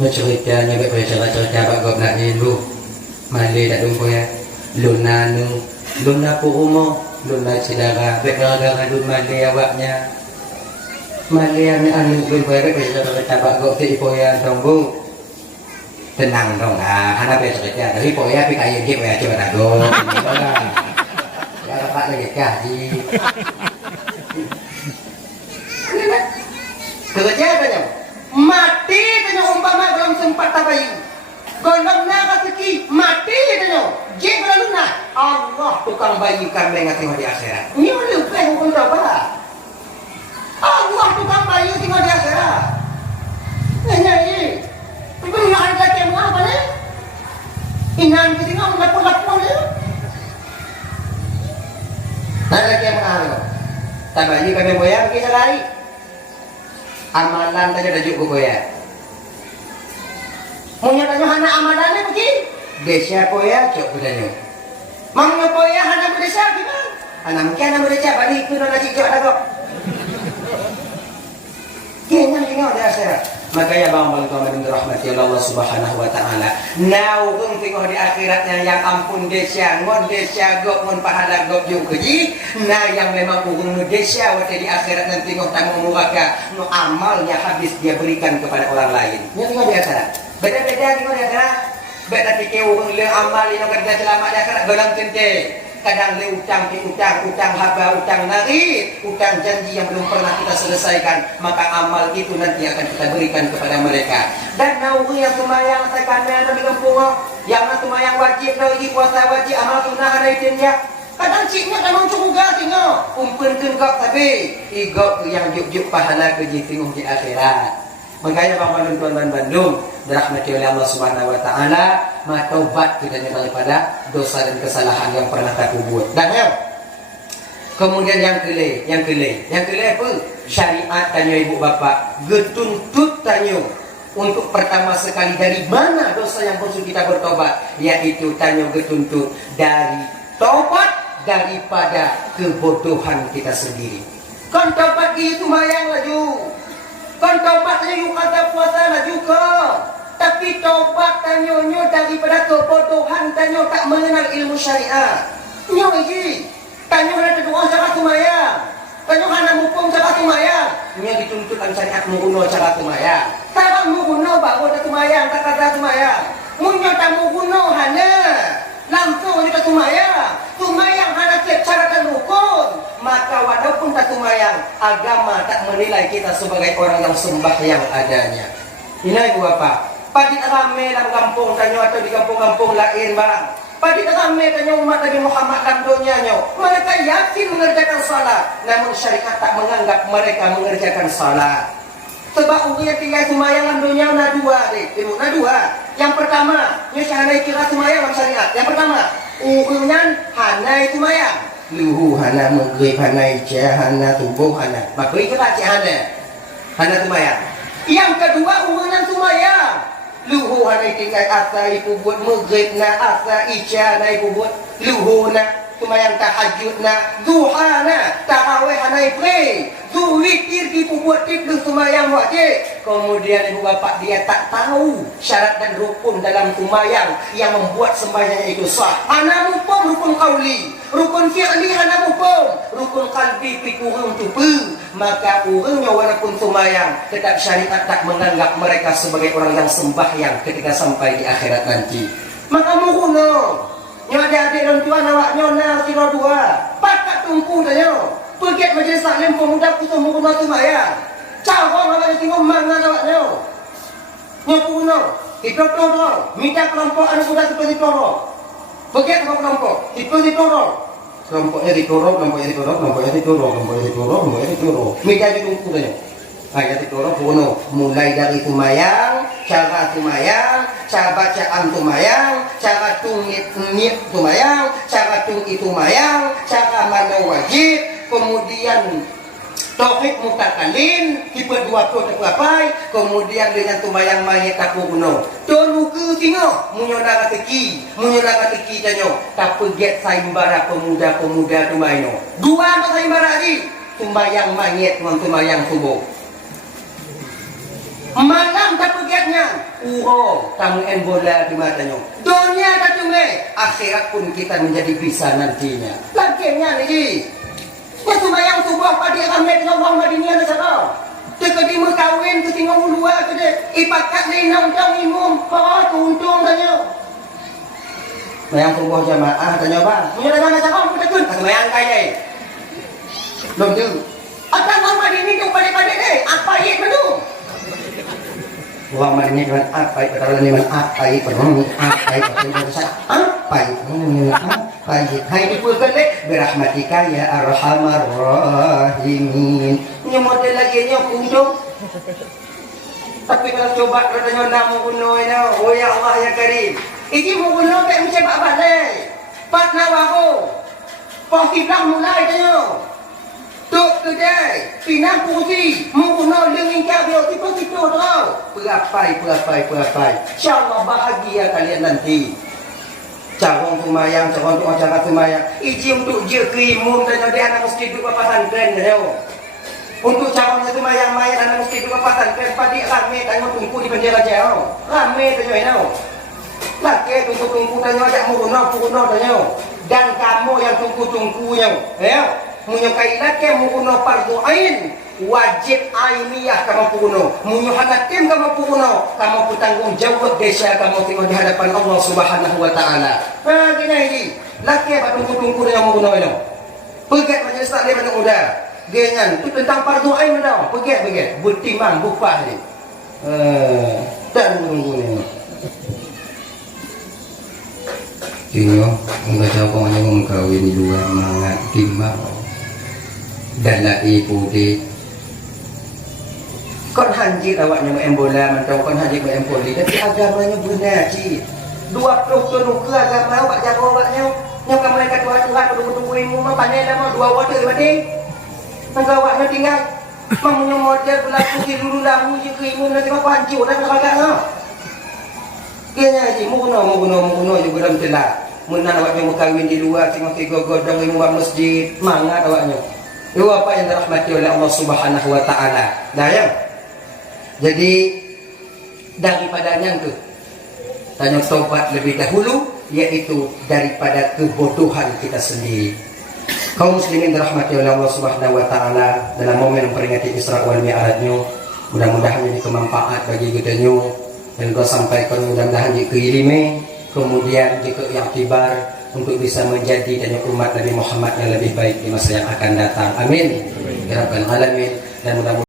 cerita nya ko ya cerita ba go nak ni lu mali dak dong ko ya luna puumo luna cidara bekara dun mali awaknya mali yang anu dun ko ya ko cerita ba go ti ko ya dong bu tenang dong hana be cerita dari ko ya pi kayu gitu ya coba tak go ya dapat lagi kaji kerja tanya mati tanya umpama dalam sempat tabayu gondong naga seki mati tanya je beraluna Allah tukang bayi kami ngati di akhirat ni lu kan hukum apa Allah tukang bayi di akhirat nanya ini itu yang ada yang apa nih inan kita ngam lapor ni ada yang apa tabayi kami boya pergi sekali amalan tanya dah cukup ya. Munya tanya hana amalannya pergi. Desa poya cok budanya. Mangnya poya hana berdesa gimana? Anak mungkin anak berdesa balik itu nasi cok ada kok. Kayaknya tinggal di akhirat. Makanya bang rahmati Allah Subhanahu wa taala. Naung tengok di akhiratnya yang ampun desa, ngon desa gok ngon pahala gok juga ji. Nah yang memang ugung desa waktu di akhirat nanti tengok tanggung muraka, no amalnya habis dia berikan kepada orang lain. Ini tengok di akhirat. Beda-beda tengok di akhirat. Beda fikir ugung le amal yang kerja selamat di akhirat dalam tente. Kadang le utang haba, utang nari, utang janji yang belum pernah kita selesaikan, maka amal itu nanti akan kita berikan kepada mereka. Dan nauri yang tumayang tekan ada di kampung, yang tumayang wajib nauri puasa wajib amal sunnah ada itinnya. Kadang ciknya memang juga tengok, kumpul tengok tapi igok yang juk pahala keji tengok di akhirat. Makanya Bang Tuan Bandung dirahmati oleh Allah Subhanahu wa taala, taubat kita daripada dosa dan kesalahan yang pernah kita buat. Dan kemudian yang kelih apa? Syariat tanya ibu bapak, getuntut tanya untuk pertama sekali dari mana dosa yang harus kita bertobat, yaitu tanya getuntut dari taubat daripada kebodohan kita sendiri. Kan taubat itu mayang laju. Kan taubat tanya yuk kata puasa lah juga. Tapi taubat tanya daripada kebodohan tanya tak mengenal ilmu syariat. Nyo lagi. Tanya ada doa cara tumayang. Tanya hana mupung cara tumayang. Nyo dituntutkan syariat menguno cara tumayang. Tak menguno baru ada tumayang, tak ada tumayang. Munyo tak menguno hana. Langsung kita tumayang. Tumayang hana tiap cara dan rukun. Maka walaupun tak tumayang, agama tak menilai kita sebagai orang yang sembahyang adanya. Ini ibu bapak. Padi rame dalam kampung tanya atau di kampung-kampung lain bang. Padi rame tanya umat Nabi Muhammad dalam dunianya. Mereka yakin mengerjakan salat, namun syariat tak menganggap mereka mengerjakan salat. Sebab orang yang tinggal tumayang dalam dunia na dua deh, na dua. Yang pertama, nyusi hanai kira tumayang dalam syariat. Yang pertama, orangnya hanai tumayang. Luhu hana maghrib hana isya hana subuh hana maghrib kira hana tumayang. Yang kedua urunan tumayang. Luhu hana tinggal asa ibu buat maghrib na asa isya na ibu buat luhu na tumayang tahajud na duha na tarawih hana pray witir ibu buat tidur tumayang wajib. Kemudian ibu bapak dia tak tahu syarat dan rukun dalam tumayang yang membuat sembahyangnya itu sah. Hana mupung rukun qauli, rukun fi'li hana mupung, rukun qalbi pikurung tupu. Maka orangnya walaupun tumayang tetap syariat tak menganggap mereka sebagai orang yang sembahyang ketika sampai di akhirat nanti. Maka muhuno nyo adik-adik dan tuan awaknya na sira dua pakat tumpu tanya pergi majlis taklim pemuda kutu muhuno tumayang. Cawang awak tengok mana awak nyo. Nyo puno. Kita toro. Minta kelompok anu sudah seperti toro. Begitu kelompok. Itu ditoro. Kelompoknya ditoro, kelompoknya ditoro, kelompoknya ditoro, kelompoknya ditoro, kelompoknya ditoro. Minta ditunggu tanya. Ayat ditoro puno. Mulai dari tumayang, cara tumayang, cara bacaan tumayang, cara tungit tumayang, cara tungi tumayang, cara mana wajib, kemudian tauhid mutakallim, tipe dua tercapai, kemudian dengan tumayang mayat tak kuno. Tolu ke tengok, munyola teki tanyo, tapi get saimbara pemuda-pemuda tumayo. Dua tak saimbara lagi, tumayang mayat dengan tumayang subuh. Malam tak getnya, tamu en bola di matanya. Dunia tak cuma, akhirat pun kita menjadi bisa nantinya. Laginya lagi. Ya sembahyang subuh padi ramai dengan orang Madinah na saka. Tekedi kawin ke tinggal ulua ke de. Ipakat ni nang jang imum. Untung tanya. Sembahyang subuh jamaah tanya bang. Punya dengan na saka kita kun. Sembahyang kaya. Belum tu. Akan orang Madinah tu pada-pada ni. Apa ye betu? Orang Madinah dengan apa? Kalau ni apa ye penuh apa ye Baik, hai dipulkan deh berahmatika ya arhamar rahimin. Ini model lagi nya kunjung. Tapi kalau coba katanya namu kuno ini, oh ya Allah ya Karim. Iki mau kuno kayak mencoba balik. Pat nawaku. Pasti bilang mulai tanya. Tuk kedai, pinang kursi, mau kuno dengan kabel tipe-tipe tau. Perapai. Insyaallah bahagia kalian nanti. Cawang tumayang, cawang tu acara tumayang. Iji untuk je krimum dan dia anak mesti duduk papasan keren yo. Untuk cawangnya tumayang mayat anak mesti duduk papasan keren. Padi rame tanya tunggu di penjara jauh. Rame tanya yo. Laki tunggu tanya ada muruno tanya. Dan kamu yang tunggu yo. Yo, menyukai laki muruno fardu ain. Wajib ainiyah kamu puno, munyuhana tim kamu puno, kamu bertanggung jawab desa kamu tengok di hadapan Allah Subhanahu Wa Taala. Gini ini, laki apa tunggu dengan puno ini? Pegat majelis taklim anak muda, gengan itu tentang fardu ain dah. Pegat, bertimang bupah ni. Dan tunggu ni. Tengok, enggak jawab orang yang kawin dua mangat timang dan lagi putih. Kon hanjit awaknya membola mentau kon hanjit mempoli tapi agamanya benar ci 20 tahun ke agama awak jago awaknya nyok mereka Tuhan tunggu ilmu mah pandai dah mah dua water bading tangga awaknya tinggal mamunya model berlaku di dulu lahu je ke ilmu nanti mah hancur dah agaknya kayaknya ci muguno juga dalam celah menang awaknya kawin di luar tengok godong ilmu masjid mangat awaknya itu apa yang dirahmati oleh Allah Subhanahu Wa Taala dah ya. Jadi daripadanya itu tanya taubat lebih dahulu yaitu daripada kebodohan kita sendiri. Kaum muslimin dirahmati oleh Allah Subhanahu Wa Taala dalam momen memperingati Isra wal Mi'rajnya, mudah-mudahan jadi kemanfaat bagi kita nyu dan kau sampaikan mudah-mudahan jadi keirime kemudian jika i'tibar untuk bisa menjadi dan umat Nabi Muhammad yang lebih baik di masa yang akan datang. Amin. Ya Rabbal Alamin. Dan mudah-mudahan